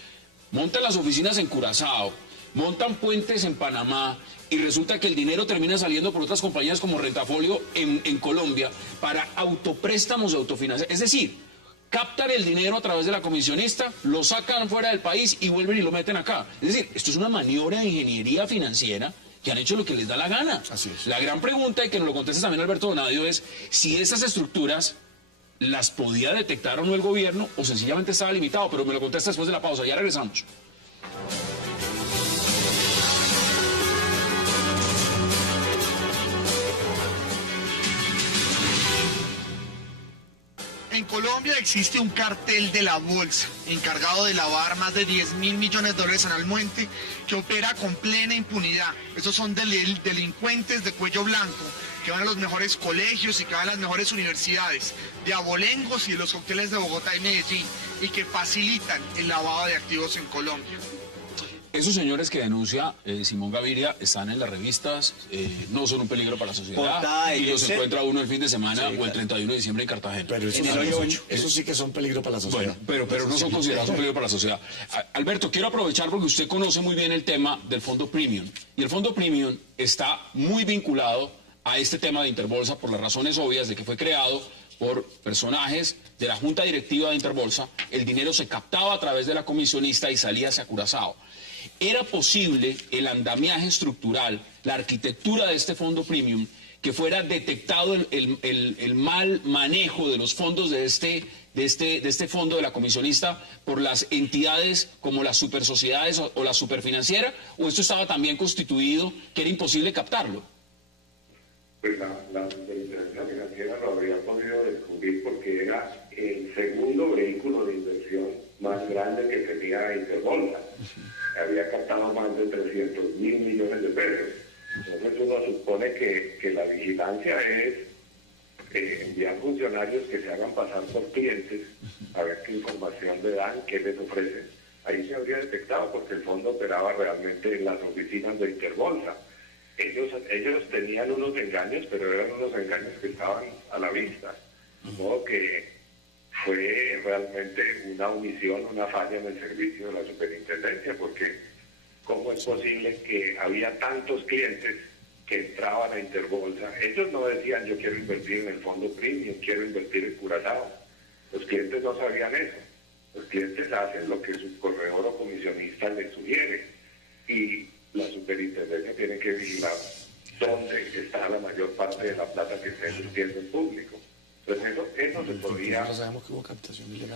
montan las oficinas en Curazao, montan puentes en Panamá y resulta que el dinero termina saliendo por otras compañías como Rentafolio en Colombia para autopréstamos de autofinanciación. Es decir, captan el dinero a través de la comisionista, lo sacan fuera del país y vuelven y lo meten acá. Es decir, esto es una maniobra de ingeniería financiera que han hecho lo que les da la gana. Así es. La gran pregunta, y que nos lo conteste también Alberto Donadio, es si esas estructuras las podía detectar o no el gobierno o sencillamente estaba limitado, pero me lo contesta después de la pausa. Ya regresamos. En Colombia existe un cartel de la bolsa encargado de lavar más de 10.000 millones de dólares anualmente que opera con plena impunidad. Esos son delincuentes de cuello blanco que van a los mejores colegios y que van a las mejores universidades de abolengos y de los cócteles de Bogotá y Medellín y que facilitan el lavado de activos en Colombia. Esos señores que denuncia Simón Gaviria están en las revistas, no son un peligro para la sociedad Portada, y los ese- encuentra uno el fin de semana Sí, o el 31 de diciembre en Cartagena. Pero eso, En el hoyo 8. eso sí que son peligro para la sociedad. Bueno, pero no son considerados un peligro para la sociedad. Alberto, quiero aprovechar porque usted conoce muy bien el tema del Fondo Premium. Y el Fondo Premium está muy vinculado a este tema de Interbolsa por las razones obvias de que fue creado por personajes de la junta directiva de Interbolsa. El dinero se captaba a través de la comisionista y salía hacia Curazao. ¿Era posible el andamiaje estructural, la arquitectura de este fondo premium, que fuera detectado el mal manejo de los fondos de este fondo de la comisionista por las entidades como las supersociedades o la superfinanciera? ¿O esto estaba tan bien constituido que era imposible captarlo? Pues la superintendencia financiera lo habría podido descubrir porque era el segundo vehículo de inversión más grande que tenía Interbolsa. Había captado más de 300.000 millones de pesos. Entonces uno supone que la vigilancia es enviar funcionarios que se hagan pasar por clientes a ver qué información le dan, qué les ofrecen. Ahí se habría detectado porque el fondo operaba realmente en las oficinas de Interbolsa. Ellos tenían unos engaños, pero eran unos engaños que estaban a la vista. De modo que fue realmente una omisión, una falla en el servicio de la superintendencia, porque ¿cómo es posible que había tantos clientes que entraban a Interbolsa? Ellos no decían yo quiero invertir en el fondo premium, quiero invertir en Curazao. Los clientes no sabían eso. Los clientes hacen lo que su corredor o comisionista les sugiere. Y la superintendencia tiene que vigilar dónde está la mayor parte de la plata que está invirtiendo en público. Entonces eso se podía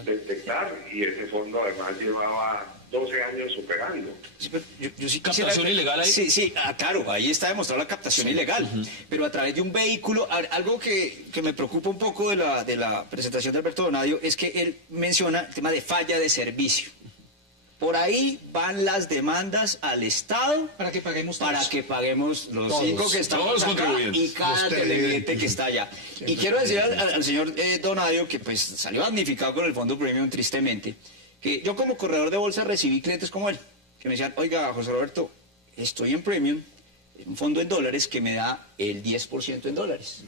detectar, y ese fondo además llevaba 12 años operando. Sí, pero yo sí ¿Captación ilegal ahí? Sí, claro, ahí está demostrada la captación ilegal, pero a través de un vehículo. Algo que me preocupa un poco de la presentación de Alberto Donadio es que él menciona el tema de falla de servicio. Por ahí van las demandas al Estado para que paguemos los Todos, 5 que estamos acá y cada televidente que está allá. Y quiero decir al señor Donadio, que pues salió damnificado con el fondo premium tristemente, que yo como corredor de bolsa recibí clientes como él, que me decían, oiga, José Roberto, estoy en premium, un fondo en dólares que me da el 10% en dólares.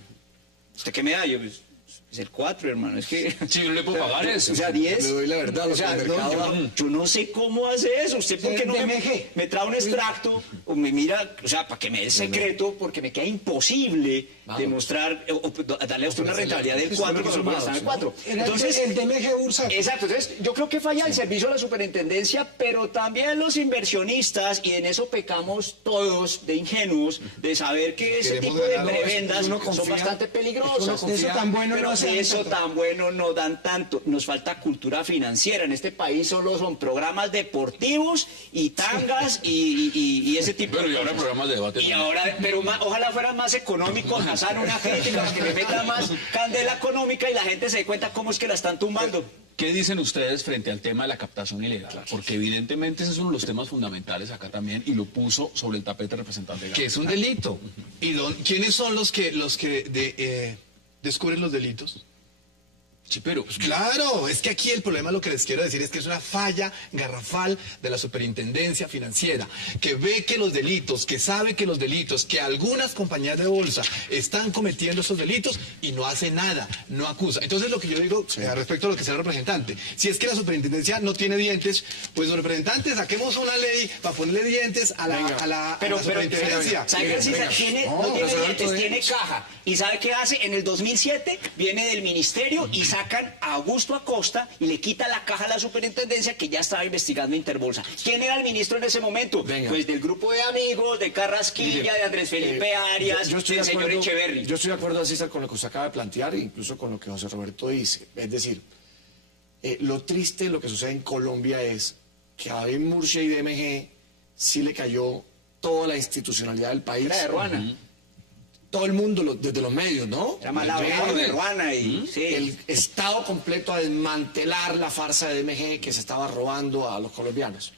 ¿Usted qué me da? Yo, pues, es el 4, hermano, es que... Sí, yo le puedo pagar eso. O sea, 10. Le doy la verdad, O sea, yo no sé cómo hace eso. ¿Usted por qué no me trae un extracto o me mira, o sea, para que me dé el secreto? Porque me queda imposible demostrar, o darle a usted una rentabilidad del 4 cuando está en el 4. Entonces, el DMG Bursa. Exacto, entonces yo creo que falla el servicio de la superintendencia, pero también los inversionistas, y en eso pecamos todos de ingenuos, de saber que ese tipo de prebendas son bastante peligrosas. Eso tan bueno no hacen Eso tanto. tan bueno no dan tanto. Nos falta cultura financiera. En este país solo son programas deportivos y tangas y ese tipo Pero de y ahora cosas. programas de debate. Y ahora, pero ojalá fueran más económicos, hacer una crítica que le meta más candela económica y la gente se dé cuenta cómo es que la están tumbando. ¿Qué dicen ustedes frente al tema de la captación ilegal? Porque evidentemente ese es uno de los temas fundamentales acá también, y lo puso sobre el tapete el representante Gama. Que es un delito. ¿Y quiénes son los que descubren los delitos? Sí, pero... Pues claro, es que aquí el problema, lo que les quiero decir, es que es una falla garrafal de la superintendencia financiera, que ve que los delitos, que sabe que los delitos, que algunas compañías de bolsa están cometiendo esos delitos y no hace nada, no acusa. Entonces lo que yo digo respecto a lo que sea el representante, si es que la superintendencia no tiene dientes, pues los representantes saquemos una ley para ponerle dientes a la superintendencia. ¿Sabe qué? Si tiene, no tiene dientes, tiene caja. ¿Y sabe qué hace? En el 2007 viene del ministerio y sacan a Augusto Acosta y le quita la caja a la superintendencia que ya estaba investigando Interbolsa. ¿Quién era el ministro en ese momento? Pues del grupo de amigos, de Carrasquilla, de Andrés Felipe Arias, del señor Echeverry. Yo estoy de acuerdo, César, con lo que usted acaba de plantear, e incluso con lo que José Roberto dice. Es decir, lo triste de lo que sucede en Colombia es que a David Murcia y DMG sí le cayó toda la institucionalidad del país. Era de Ruana. Todo el mundo, desde los medios, ¿no? Era Malabar, de Ruana y... Sí. El Estado completo a desmantelar la farsa de DMG que se estaba robando a los colombianos.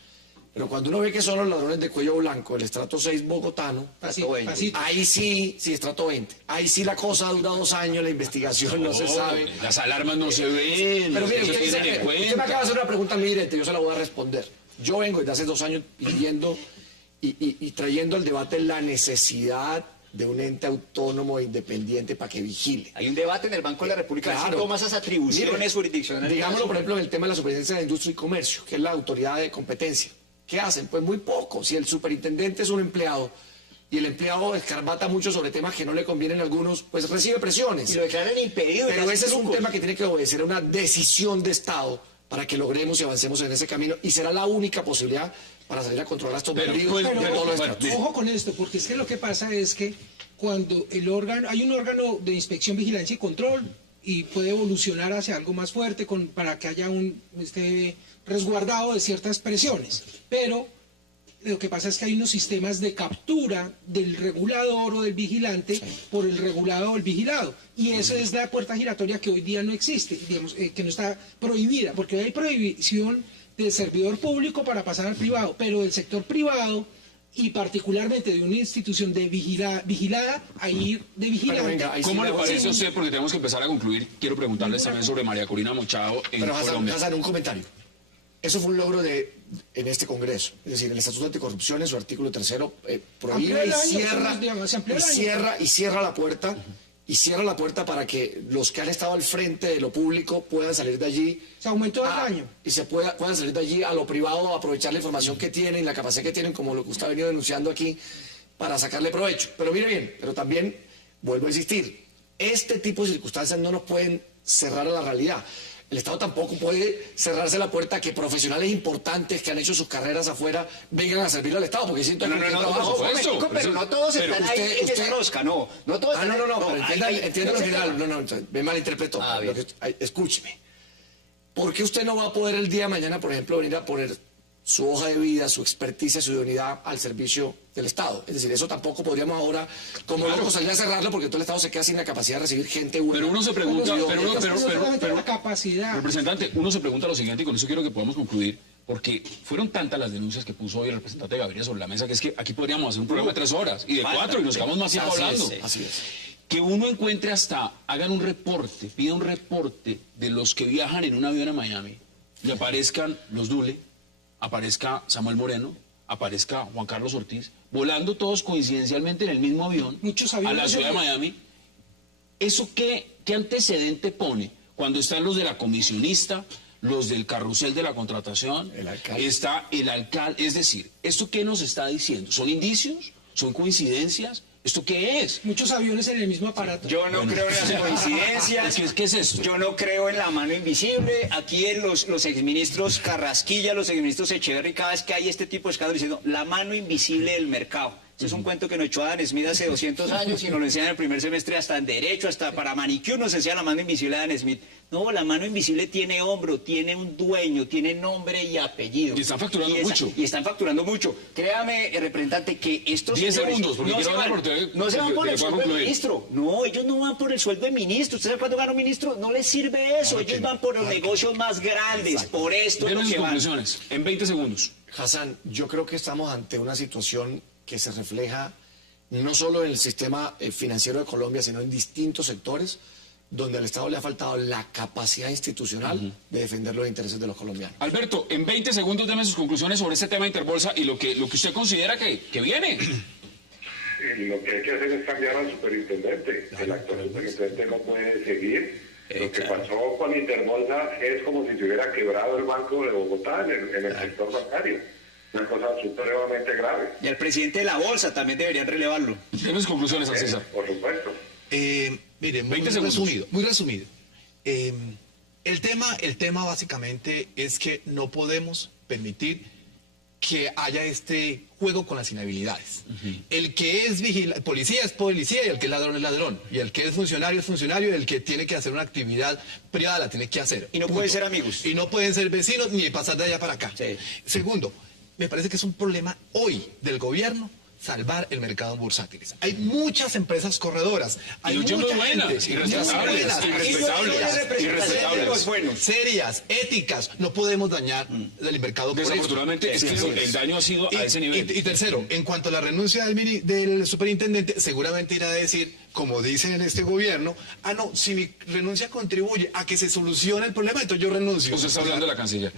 Pero cuando uno ve que son los ladrones de cuello blanco, el estrato 6 bogotano, ahí sí, estrato 20. Ahí sí la cosa dura 2 años, la investigación no se sabe. Las alarmas no se ven. Pero mire, eso usted tienen en me cuenta. acaba de hacer una pregunta muy directa, yo se la voy a responder. Yo vengo desde hace 2 años pidiendo y trayendo al debate la necesidad de un ente autónomo e independiente para que vigile. Hay un debate en el Banco de la República, Claro. si toma esas atribuciones Mire, jurisdiccionales. Digámoslo, por ejemplo, en el tema de la Superintendencia de Industria y Comercio, que es la autoridad de competencia. ¿Qué hacen? Pues muy poco. Si el superintendente es un empleado y el empleado escarbata mucho sobre temas que no le convienen a algunos, pues recibe presiones. Y lo declaran impedido. Pero ese es un tema que tiene que obedecer a una decisión de Estado para que logremos y avancemos en ese camino, y será la única posibilidad para salir a controlar estos bandidos pues, de todos los bueno, estados. Ojo con esto, porque es que lo que pasa es que cuando hay un órgano de inspección, vigilancia y control, y puede evolucionar hacia algo más fuerte para que haya esté resguardado de ciertas presiones. Pero lo que pasa es que hay unos sistemas de captura del regulador o del vigilante por el regulado o el vigilado. Y esa es la puerta giratoria que hoy día no existe, digamos, que no está prohibida, porque hoy hay prohibición del servidor público para pasar al privado, pero del sector privado y particularmente de una institución de vigilada a ir de vigilante. Venga, ahí sí ¿Cómo le me- parece a usted? Porque tenemos que empezar a concluir. Quiero preguntarles también sobre María Corina Machado en Pero Colombia. Hassan, un comentario. Eso fue un logro en este Congreso. Es decir, el Estatuto Anticorrupción, en su artículo 3, prohíbe Amplió y el año, cierra, digamos, se amplió el año. y cierra la puerta. Y cierra la puerta para que los que han estado al frente de lo público puedan salir de allí. Se aumentó el año. Y puedan salir de allí a lo privado, a aprovechar la información que tienen, la capacidad que tienen, como lo que usted ha venido denunciando aquí, para sacarle provecho. Pero mire bien, pero también, vuelvo a insistir, este tipo de circunstancias no nos pueden cerrar a la realidad. El Estado tampoco puede cerrarse la puerta a que profesionales importantes que han hecho sus carreras afuera vengan a servir al Estado, porque siento que trabajo. por supuesto. Pero no todos Pero están ahí en esa usted- rosca, no. No todos están pero ahí. entienda lo No, general. No, me malinterpretó. bien. Escúcheme. ¿Por qué usted no va a poder el día de mañana, por ejemplo, venir a poner su hoja de vida, su experticia, su idoneidad al servicio del Estado? Es decir, eso tampoco podríamos ahora, como locos, salir a cerrarlo, porque todo el Estado se queda sin la capacidad de recibir gente buena. Pero uno se pregunta, pero la capacidad. representante, uno se pregunta lo siguiente, y con eso quiero que podamos concluir, porque fueron tantas las denuncias que puso hoy el representante Gaviria sobre la mesa, que es que aquí podríamos hacer un programa de 3 horas, y de 4, y nos quedamos más tiempo hablando. Así es. Que uno encuentre hagan un reporte, pida un reporte de los que viajan en un avión a Miami, y aparezcan los Dule, aparezca Samuel Moreno, aparezca Juan Carlos Ortiz, volando todos coincidencialmente en el mismo avión Muchos a aviones la ciudad de Miami. ¿Eso qué antecedente pone? Cuando están los de la comisionista, los del carrusel de la contratación, El alcalde. está el alcalde. Es decir, ¿esto qué nos está diciendo? ¿Son indicios? ¿Son coincidencias? ¿Esto qué es? Muchos aviones en el mismo aparato. Yo no creo en las coincidencias. ¿Qué es esto? Yo no creo en la mano invisible. Aquí en los exministros Carrasquilla, los exministros Echeverry, cada vez que hay este tipo de escándalos diciendo la mano invisible del mercado. Ese es un cuento que nos echó Adam Smith hace 200 años y nos lo enseñan en el primer semestre, hasta en Derecho, hasta para manicure nos enseñan la mano invisible de Adam Smith. No, la mano invisible tiene hombro, tiene un dueño, tiene nombre y apellido. Y están facturando mucho. Y están facturando mucho. Créame, representante, que estos 10 señores segundos, porque quiero hablar porque no se van por el que pueda sueldo del concluir. ministro. No, ellos no van por el sueldo de ministro. ¿Usted sabe cuánto gana un ministro? No les sirve eso. Ellos van por los negocios más grandes. Por esto es Denos lo sus que van. conclusiones, en 20 segundos. Hassan, yo creo que estamos ante una situación que se refleja no solo en el sistema financiero de Colombia, sino en distintos sectores donde al Estado le ha faltado la capacidad institucional de defender los intereses de los colombianos. Alberto, en 20 segundos deme sus conclusiones sobre este tema Interbolsa y lo que usted considera que viene. Lo que hay que hacer es cambiar al superintendente. El actual superintendente no puede seguir. Lo que pasó con Interbolsa es como si se hubiera quebrado el Banco de Bogotá en el sector bancario. Una cosa supremamente grave. Y al presidente de la bolsa también deberían relevarlo. Deme sus conclusiones, a César. Por supuesto. Mire, muy 20 segundos. resumido, muy resumido. El tema básicamente es que no podemos permitir que haya este juego con las inhabilidades. El que es policía es policía y el que es ladrón es ladrón. Y el que es funcionario y el que tiene que hacer una actividad privada la tiene que hacer. Y no pueden ser amigos. Y no pueden ser vecinos ni pasar de allá para acá. Sí. Segundo, me parece que es un problema hoy del gobierno salvar el mercado en bursátiles. Hay muchas empresas corredoras, hay muchas mucha muy buenas, gente, irrespetables, irrespetables. serias, éticas. No podemos dañar el mercado por eso. Desafortunadamente, es que el daño ha sido a ese nivel. Y tercero, en cuanto a la renuncia del superintendente, seguramente irá a decir, como dicen en este gobierno, si mi renuncia contribuye a que se solucione el problema, entonces yo renuncio. Usted está hablando de la canciller.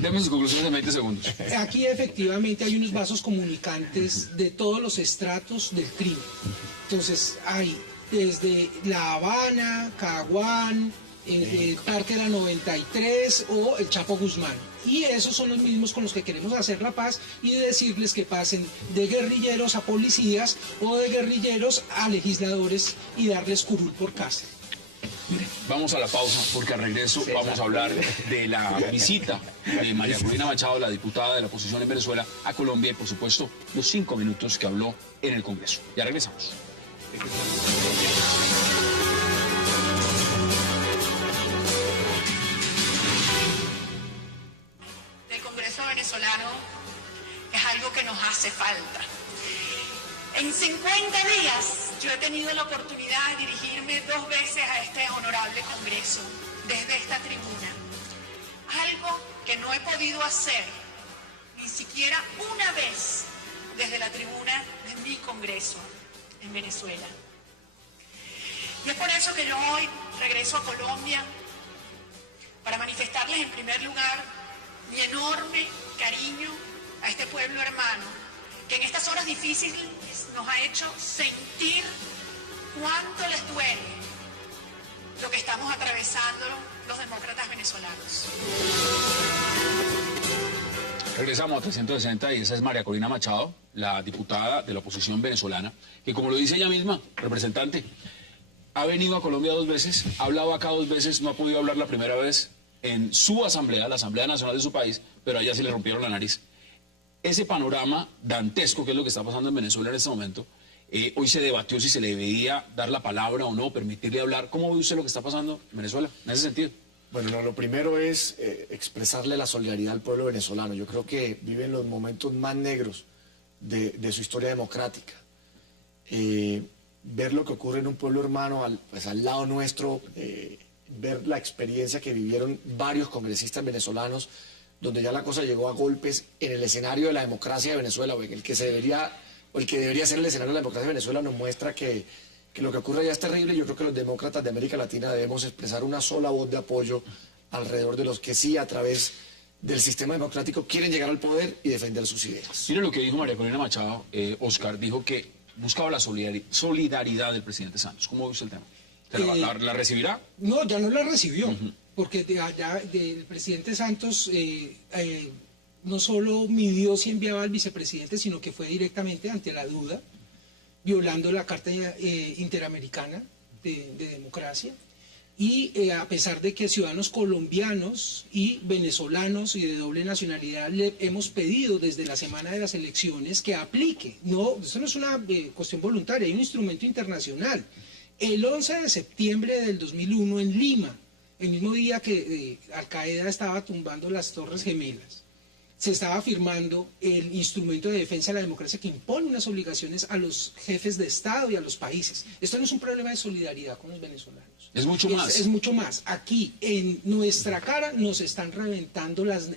Deme sus conclusiones en 20 segundos. Aquí efectivamente hay unos vasos comunicantes de todos los estratos del crimen. Entonces hay desde La Habana, Caguán, Parque de la 93 o el Chapo Guzmán. Y esos son los mismos con los que queremos hacer la paz y decirles que pasen de guerrilleros a policías o de guerrilleros a legisladores y darles curul por casa. Vamos a la pausa porque al regreso vamos a hablar de la visita de María Corina Machado, la diputada de la oposición en Venezuela, a Colombia y por supuesto los 5 minutos que habló en el Congreso. Ya regresamos. El Congreso venezolano es algo que nos hace falta. En 50 días yo he tenido la oportunidad de dirigirme 2 veces a este honorable Congreso desde esta tribuna. Algo que no he podido hacer ni siquiera una vez desde la tribuna de mi Congreso en Venezuela. Y es por eso que yo hoy regreso a Colombia para manifestarles en primer lugar mi enorme cariño a este pueblo hermano que en estas horas difíciles nos ha hecho sentir cuánto les duele lo que estamos atravesando los demócratas venezolanos. Regresamos a 360 y esa es María Corina Machado, la diputada de la oposición venezolana, que como lo dice ella misma, representante, ha venido a Colombia 2 veces, ha hablado acá 2 veces, no ha podido hablar la primera vez en su asamblea, la Asamblea Nacional de su país, pero allá sí le rompieron la nariz. Ese panorama dantesco, que es lo que está pasando en Venezuela en este momento, hoy se debatió si se le debía dar la palabra o no, permitirle hablar. ¿Cómo ve usted lo que está pasando en Venezuela en ese sentido? Bueno, no, lo primero es expresarle la solidaridad al pueblo venezolano. Yo creo que viven los momentos más negros de su historia democrática. Ver lo que ocurre en un pueblo hermano al lado nuestro, ver la experiencia que vivieron varios congresistas venezolanos, donde ya la cosa llegó a golpes en el escenario de la democracia de Venezuela, el que debería ser el escenario de la democracia de Venezuela, nos muestra que lo que ocurre allá es terrible. Yo creo que los demócratas de América Latina debemos expresar una sola voz de apoyo alrededor de los que sí, a través del sistema democrático, quieren llegar al poder y defender sus ideas. Mire lo que dijo María Corina Machado, Oscar, dijo que buscaba la solidaridad del presidente Santos. ¿Cómo ve usted el tema? ¿La recibirá? No, ya no la recibió, porque el presidente Santos no solo midió si enviaba al vicepresidente, sino que fue directamente ante la duda, violando la Carta Interamericana de Democracia. Y a pesar de que ciudadanos colombianos y venezolanos y de doble nacionalidad le hemos pedido desde la semana de las elecciones que aplique, esto no es una cuestión voluntaria, hay un instrumento internacional. El 11 de septiembre del 2001 en Lima, el mismo día que Al-Qaeda estaba tumbando las Torres Gemelas, se estaba firmando el instrumento de defensa de la democracia que impone unas obligaciones a los jefes de Estado y a los países. Esto no es un problema de solidaridad con los venezolanos. Es mucho más. Es mucho más. Aquí, en nuestra cara, nos están reventando las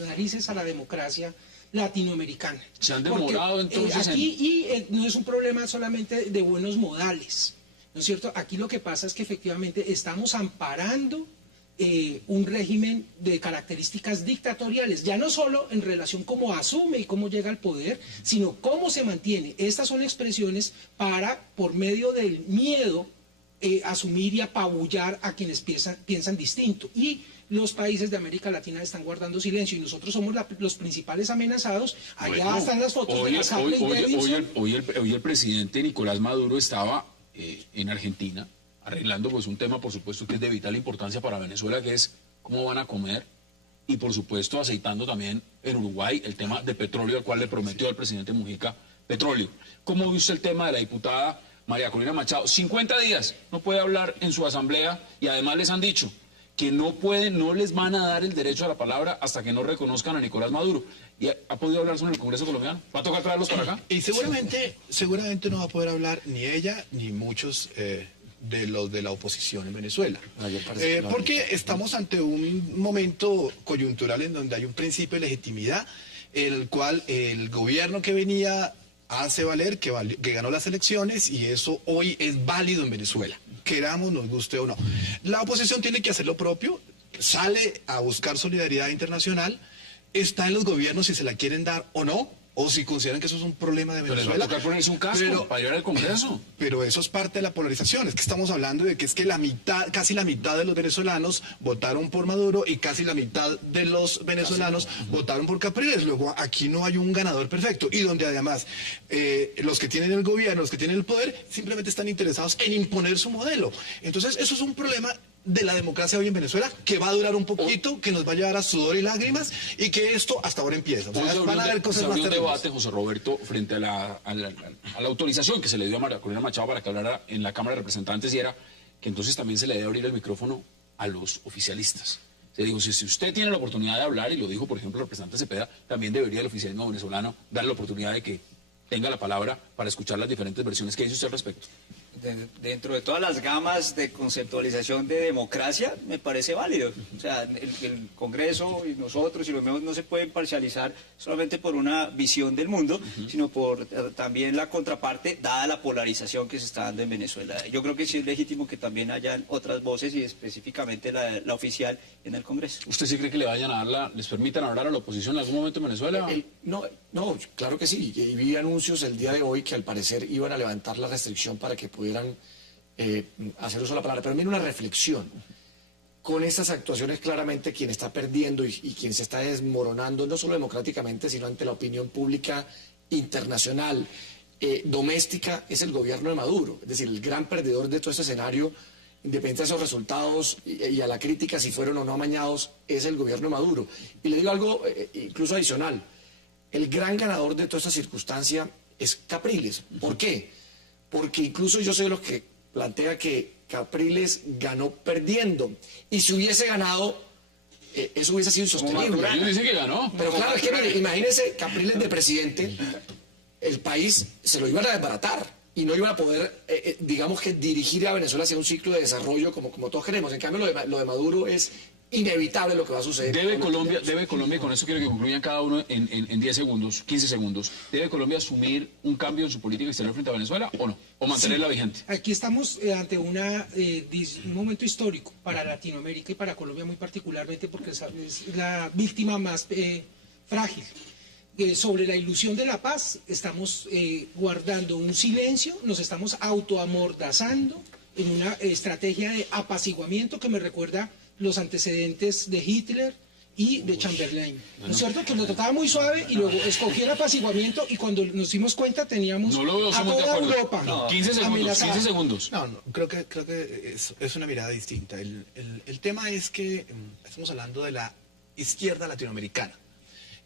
narices a la democracia latinoamericana. Se han demorado entonces aquí no es un problema solamente de buenos modales, ¿no es cierto? Aquí lo que pasa es que efectivamente estamos amparando un régimen de características dictatoriales, ya no solo en relación cómo asume y cómo llega al poder, sino cómo se mantiene. Estas son expresiones para, por medio del miedo, asumir y apabullar a quienes piensan distinto. Y los países de América Latina están guardando silencio y nosotros somos los principales amenazados. Allá están las fotos de las Harley Davidson. Hoy el presidente Nicolás Maduro estaba en Argentina arreglando pues un tema, por supuesto, que es de vital importancia para Venezuela, que es cómo van a comer, y por supuesto aceitando también en Uruguay el tema de petróleo, al cual le prometió al presidente Mujica petróleo. ¿Cómo vio usted el tema de la diputada María Corina Machado? 50 días, no puede hablar en su asamblea, y además les han dicho que no les van a dar el derecho a la palabra hasta que no reconozcan a Nicolás Maduro. ¿Y ha podido hablar sobre el Congreso colombiano? ¿Va a tocar traerlos para acá? Y seguramente no va a poder hablar ni ella ni muchos de los de la oposición en Venezuela. Porque estamos ante un momento coyuntural en donde hay un principio de legitimidad, el cual el gobierno que venía hace valer que ganó las elecciones, y eso hoy es válido en Venezuela, queramos, nos guste o no. La oposición tiene que hacer lo propio, sale a buscar solidaridad internacional, está en los gobiernos si se la quieren dar o no, o si consideran que eso es un problema de Pero les va a Venezuela. tocar ponerse un casco para llevar al Congreso. Pero eso es parte de la polarización. Es que estamos hablando de que es que la mitad, casi la mitad de los venezolanos votaron por Maduro y casi la mitad de los venezolanos votaron por Capriles. Luego aquí no hay un ganador perfecto. Y donde además los que tienen el gobierno, los que tienen el poder, simplemente están interesados en imponer su modelo. Entonces eso es un problema de la democracia hoy en Venezuela, que va a durar un poquito, que nos va a llevar a sudor y lágrimas, y que esto hasta ahora empieza. O sea, van a haber cosas más un terribles. debate, José Roberto, frente a la autorización que se le dio a María Corina Machado para que hablara en la Cámara de Representantes, y era que entonces también se le debe abrir el micrófono a los oficialistas. Se dijo, si usted tiene la oportunidad de hablar, y lo dijo, por ejemplo, el representante Cepeda, también debería el oficialismo venezolano darle la oportunidad de que tenga la palabra para escuchar las diferentes versiones. ¿Qué dice usted al respecto? Dentro de todas las gamas de conceptualización de democracia, me parece válido. O sea, el Congreso y nosotros y los medios no se pueden parcializar solamente por una visión del mundo, sino por también la contraparte, dada la polarización que se está dando en Venezuela. Yo creo que sí es legítimo que también hayan otras voces y específicamente la oficial en el Congreso. ¿Usted sí cree que le vayan a dar les permitan hablar a la oposición en algún momento en Venezuela? No, claro que sí. Y vi anuncios el día de hoy que al parecer iban a levantar la restricción para que pudieran hacer uso de la palabra. Pero mira, una reflexión. Con estas actuaciones, claramente quien está perdiendo y quien se está desmoronando, no solo democráticamente, sino ante la opinión pública internacional, doméstica, es el gobierno de Maduro. Es decir, el gran perdedor de todo este escenario, independiente de esos resultados y a la crítica, si fueron o no amañados, es el gobierno de Maduro. Y le digo algo incluso adicional. El gran ganador de toda esta circunstancia es Capriles. ¿Por qué? Porque incluso yo soy de los que plantea que Capriles ganó perdiendo. Y si hubiese ganado, eso hubiese sido insostenible. Ellos dicen que ganó. Pero claro, es que mire, imagínese Capriles de presidente, el país se lo iban a desbaratar y no iban a poder, digamos que dirigir a Venezuela hacia un ciclo de desarrollo como todos queremos. En cambio, lo de Maduro es inevitable lo que va a suceder. Debe Colombia, y con eso quiero que concluyan cada uno en 10 segundos, 15 segundos, ¿debe Colombia asumir un cambio en su política exterior frente a Venezuela o no? ¿O mantenerla vigente? Aquí estamos ante un momento histórico para Latinoamérica y para Colombia muy particularmente porque es la víctima más frágil. Sobre la ilusión de la paz estamos guardando un silencio, nos estamos autoamordazando en una estrategia de apaciguamiento que me recuerda los antecedentes de Hitler y de Chamberlain. ¿No es cierto? Que lo trataba muy suave y luego escogió el apaciguamiento y cuando nos dimos cuenta teníamos a toda Europa 15 segundos, amenazada. 15 segundos. No, creo que es una mirada distinta. El tema es que estamos hablando de la izquierda latinoamericana,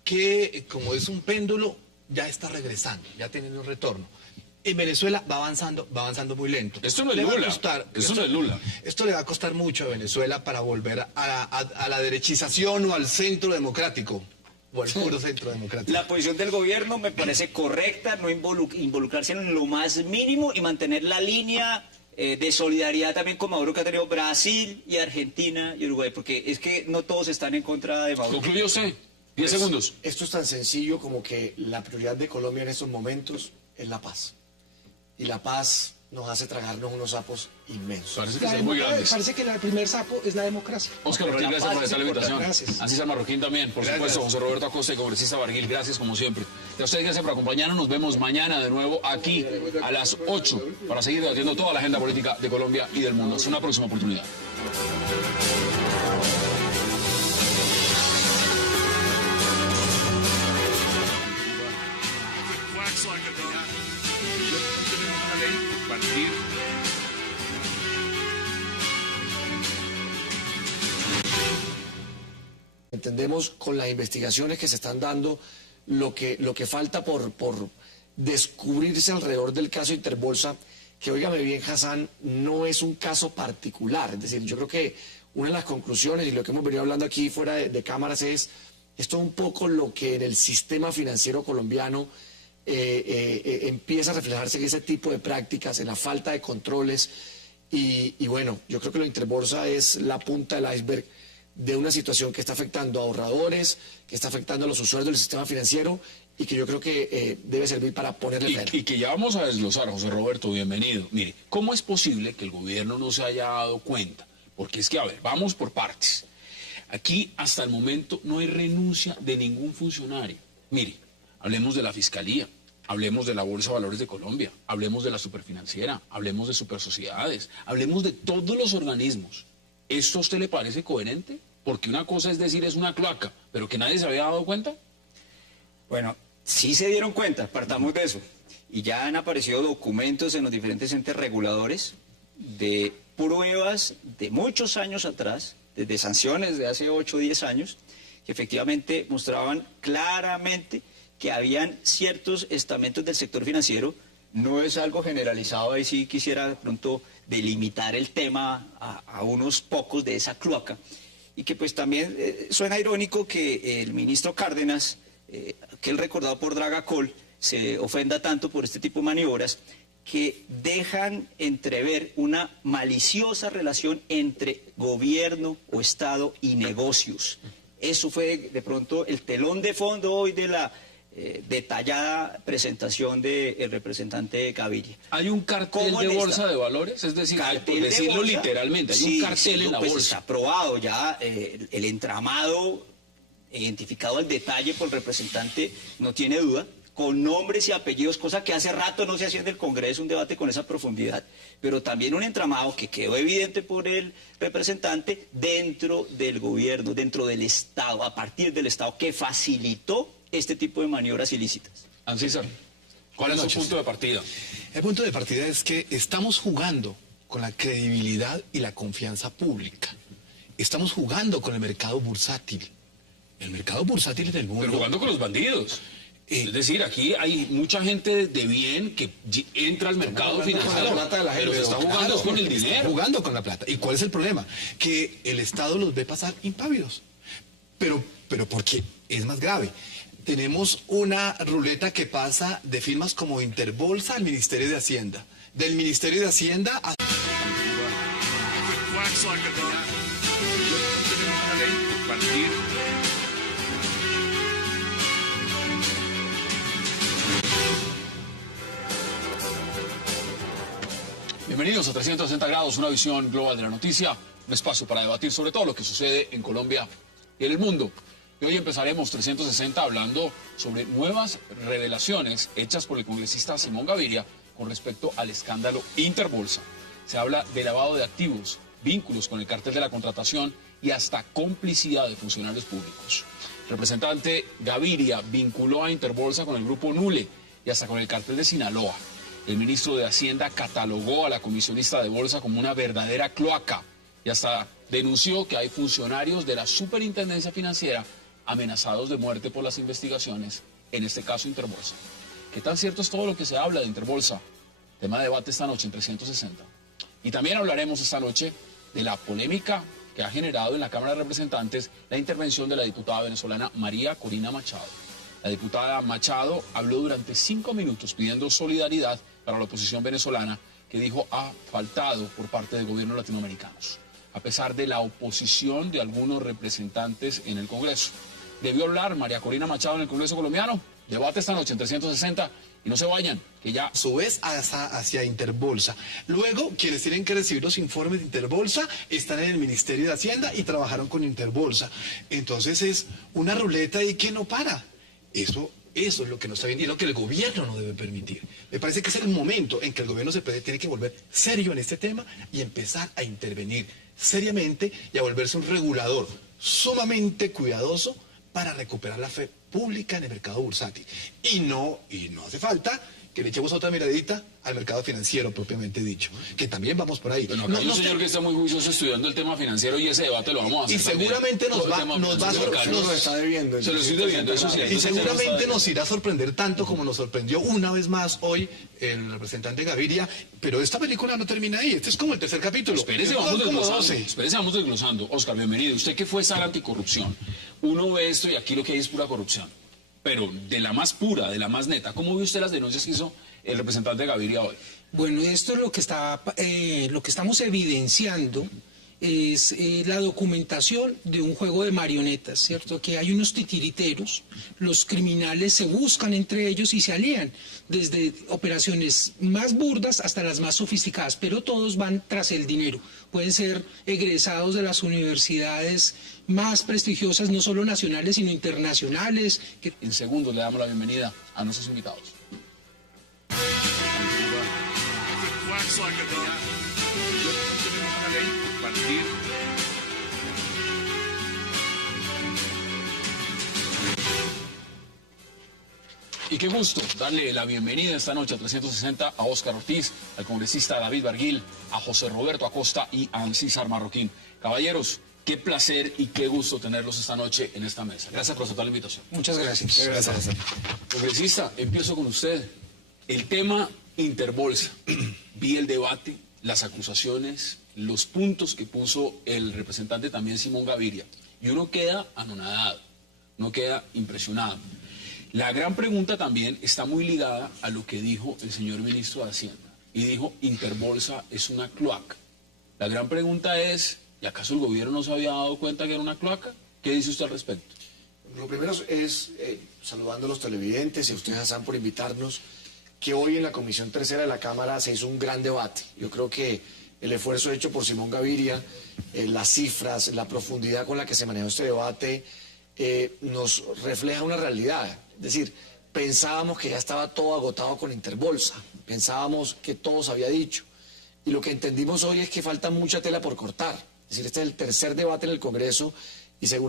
que como es un péndulo, ya está regresando, ya tiene un retorno. En Venezuela va avanzando muy lento. Esto no es Lula. Esto no es Lula. Esto le va a costar mucho a Venezuela para volver a la derechización o al centro democrático. O al puro centro democrático. La posición del gobierno me parece correcta, no involucrarse en lo más mínimo y mantener la línea de solidaridad también con Maduro que ha tenido Brasil y Argentina y Uruguay, porque es que no todos están en contra de Maduro. Concluye usted. 10 segundos. Esto es tan sencillo como que la prioridad de Colombia en estos momentos es la paz. Y la paz nos hace tragarnos unos sapos inmensos. Parece que son muy grandes. Parece que el primer sapo es la democracia. Óscar Ortiz, gracias por esta invitación. Gracias. Así Marroquín también, por supuesto, José Roberto Acosta y congresista Barguil, gracias como siempre. Y a ustedes gracias por acompañarnos, nos vemos mañana de nuevo aquí a las 8 para seguir debatiendo toda la agenda política de Colombia y del mundo. Hasta una próxima oportunidad. Entendemos con las investigaciones que se están dando lo que falta por descubrirse alrededor del caso Interbolsa, que óigame bien, Hassan, no es un caso particular. Es decir, yo creo que una de las conclusiones y lo que hemos venido hablando aquí fuera de cámaras es esto un poco lo que en el sistema financiero colombiano empieza a reflejarse en ese tipo de prácticas, en la falta de controles y bueno, yo creo que lo de Interbolsa es la punta del iceberg de una situación que está afectando a ahorradores, que está afectando a los usuarios del sistema financiero y que yo creo que debe servir para ponerle freno. Y que ya vamos a desglosar, José Roberto, bienvenido. Mire, ¿cómo es posible que el gobierno no se haya dado cuenta? Porque es que, a ver, vamos por partes. Aquí, hasta el momento, no hay renuncia de ningún funcionario. Mire, Hablemos de la Fiscalía, hablemos de la Bolsa de Valores de Colombia, hablemos de la Superfinanciera, hablemos de Supersociedades, hablemos de todos los organismos. ¿Esto a usted le parece coherente? Porque una cosa es decir es una cloaca, pero que nadie se había dado cuenta. Bueno, sí se dieron cuenta, partamos de eso. Y ya han aparecido documentos en los diferentes entes reguladores de pruebas de muchos años atrás, desde sanciones de hace 8 o 10 años, que efectivamente mostraban claramente que habían ciertos estamentos del sector financiero. No es algo generalizado, ahí sí quisiera de pronto delimitar el tema a unos pocos de esa cloaca. Y que pues también suena irónico que el ministro Cárdenas, que él recordado por Dragacol, se ofenda tanto por este tipo de maniobras que dejan entrever una maliciosa relación entre gobierno o Estado y negocios. Eso fue de pronto el telón de fondo hoy de la detallada presentación del representante Gaviria. ¿Hay un cartel de bolsa de valores? Es decir, por decirlo literalmente, hay un cartel en la bolsa. Está aprobado ya el entramado, identificado al detalle por el representante, no tiene duda, con nombres y apellidos, cosa que hace rato no se hacía en el Congreso un debate con esa profundidad, pero también un entramado que quedó evidente por el representante dentro del gobierno, dentro del Estado, a partir del Estado, que facilitó este tipo de maniobras ilícitas. Ancísar, ¿cuál es su punto de partida? El punto de partida es que estamos jugando con la credibilidad y la confianza pública. Estamos jugando con el mercado bursátil. El mercado bursátil del mundo. Pero jugando con los bandidos. Es decir, aquí hay mucha gente de bien que entra al mercado financiero, pero se está jugando con el dinero. Está jugando con la plata. ¿Y cuál es el problema? Que el Estado los ve pasar impávidos. Pero porque es más grave. Tenemos una ruleta que pasa de firmas como Interbolsa al Ministerio de Hacienda. Del Ministerio de Hacienda a... Bienvenidos a 360 grados, una visión global de la noticia, un espacio para debatir sobre todo lo que sucede en Colombia y en el mundo. Y hoy empezaremos 360 hablando sobre nuevas revelaciones hechas por el congresista Simón Gaviria con respecto al escándalo Interbolsa. Se habla de lavado de activos, vínculos con el cartel de la contratación y hasta complicidad de funcionarios públicos. El representante Gaviria vinculó a Interbolsa con el grupo Nule y hasta con el cartel de Sinaloa. El ministro de Hacienda catalogó a la comisionista de bolsa como una verdadera cloaca y hasta denunció que hay funcionarios de la Superintendencia Financiera amenazados de muerte por las investigaciones, en este caso Interbolsa. ¿Qué tan cierto es todo lo que se habla de Interbolsa? Tema de debate esta noche en 360. Y también hablaremos esta noche de la polémica que ha generado en la Cámara de Representantes la intervención de la diputada venezolana María Corina Machado. La diputada Machado habló durante 5 minutos pidiendo solidaridad para la oposición venezolana, que dijo ha faltado por parte de gobiernos latinoamericanos, a pesar de la oposición de algunos representantes en el Congreso. ¿Debió hablar María Corina Machado en el Congreso colombiano? Debate esta noche en 360 y no se vayan, que ya... A su vez hacia Interbolsa. Luego, quienes tienen que recibir los informes de Interbolsa están en el Ministerio de Hacienda y trabajaron con Interbolsa. Entonces es una ruleta y que no para. Eso es lo que no está bien y lo que el gobierno no debe permitir. Me parece que es el momento en que el gobierno tiene que volver serio en este tema y empezar a intervenir seriamente y a volverse un regulador sumamente cuidadoso para recuperar la fe pública en el mercado bursátil. Y no hace falta que le echemos otra miradita al mercado financiero propiamente dicho, que también vamos por ahí. Bueno, acá hay un señor que está muy juicioso estudiando el tema financiero y ese debate lo vamos a hacer. Y seguramente nos irá a sorprender tanto como nos sorprendió una vez más hoy el representante Gaviria, pero esta película no termina ahí, este es como el tercer capítulo. Espérese, vamos desglosando. Oscar, bienvenido. Usted que fue sala anticorrupción, uno ve esto y aquí lo que hay es pura corrupción. Pero de la más pura, de la más neta, ¿cómo ve usted las denuncias que hizo el representante Gaviria hoy? Bueno, esto es lo que estamos evidenciando es la documentación de un juego de marionetas, ¿cierto? Que hay unos titiriteros, los criminales se buscan entre ellos y se alían, desde operaciones más burdas hasta las más sofisticadas, pero todos van tras el dinero. Pueden ser egresados de las universidades más prestigiosas, no solo nacionales, sino internacionales. En segundos le damos la bienvenida a nuestros invitados. Y qué gusto darle la bienvenida esta noche a 360 a Óscar Ortiz, al congresista David Barguil, a José Roberto Acosta y a César Marroquín. Caballeros, qué placer y qué gusto tenerlos esta noche en esta mesa. Gracias por aceptar la invitación. Muchas gracias. Gracias. Congresista, empiezo con usted. El tema Interbolsa. Vi el debate, las acusaciones, los puntos que puso el representante también Simón Gaviria. Y uno queda anonadado, uno queda impresionado. La gran pregunta también está muy ligada a lo que dijo el señor ministro de Hacienda. Y dijo, Interbolsa es una cloaca. La gran pregunta es, ¿y acaso el gobierno no se había dado cuenta que era una cloaca? ¿Qué dice usted al respecto? Lo primero es, saludando a los televidentes y a usted, Hassan, por invitarnos, que hoy en la Comisión Tercera de la Cámara se hizo un gran debate. Yo creo que el esfuerzo hecho por Simón Gaviria, las cifras, la profundidad con la que se manejó este debate, nos refleja una realidad. Es decir, pensábamos que ya estaba todo agotado con Interbolsa, pensábamos que todo se había dicho. Y lo que entendimos hoy es que falta mucha tela por cortar. Es decir, este es el tercer debate en el Congreso y según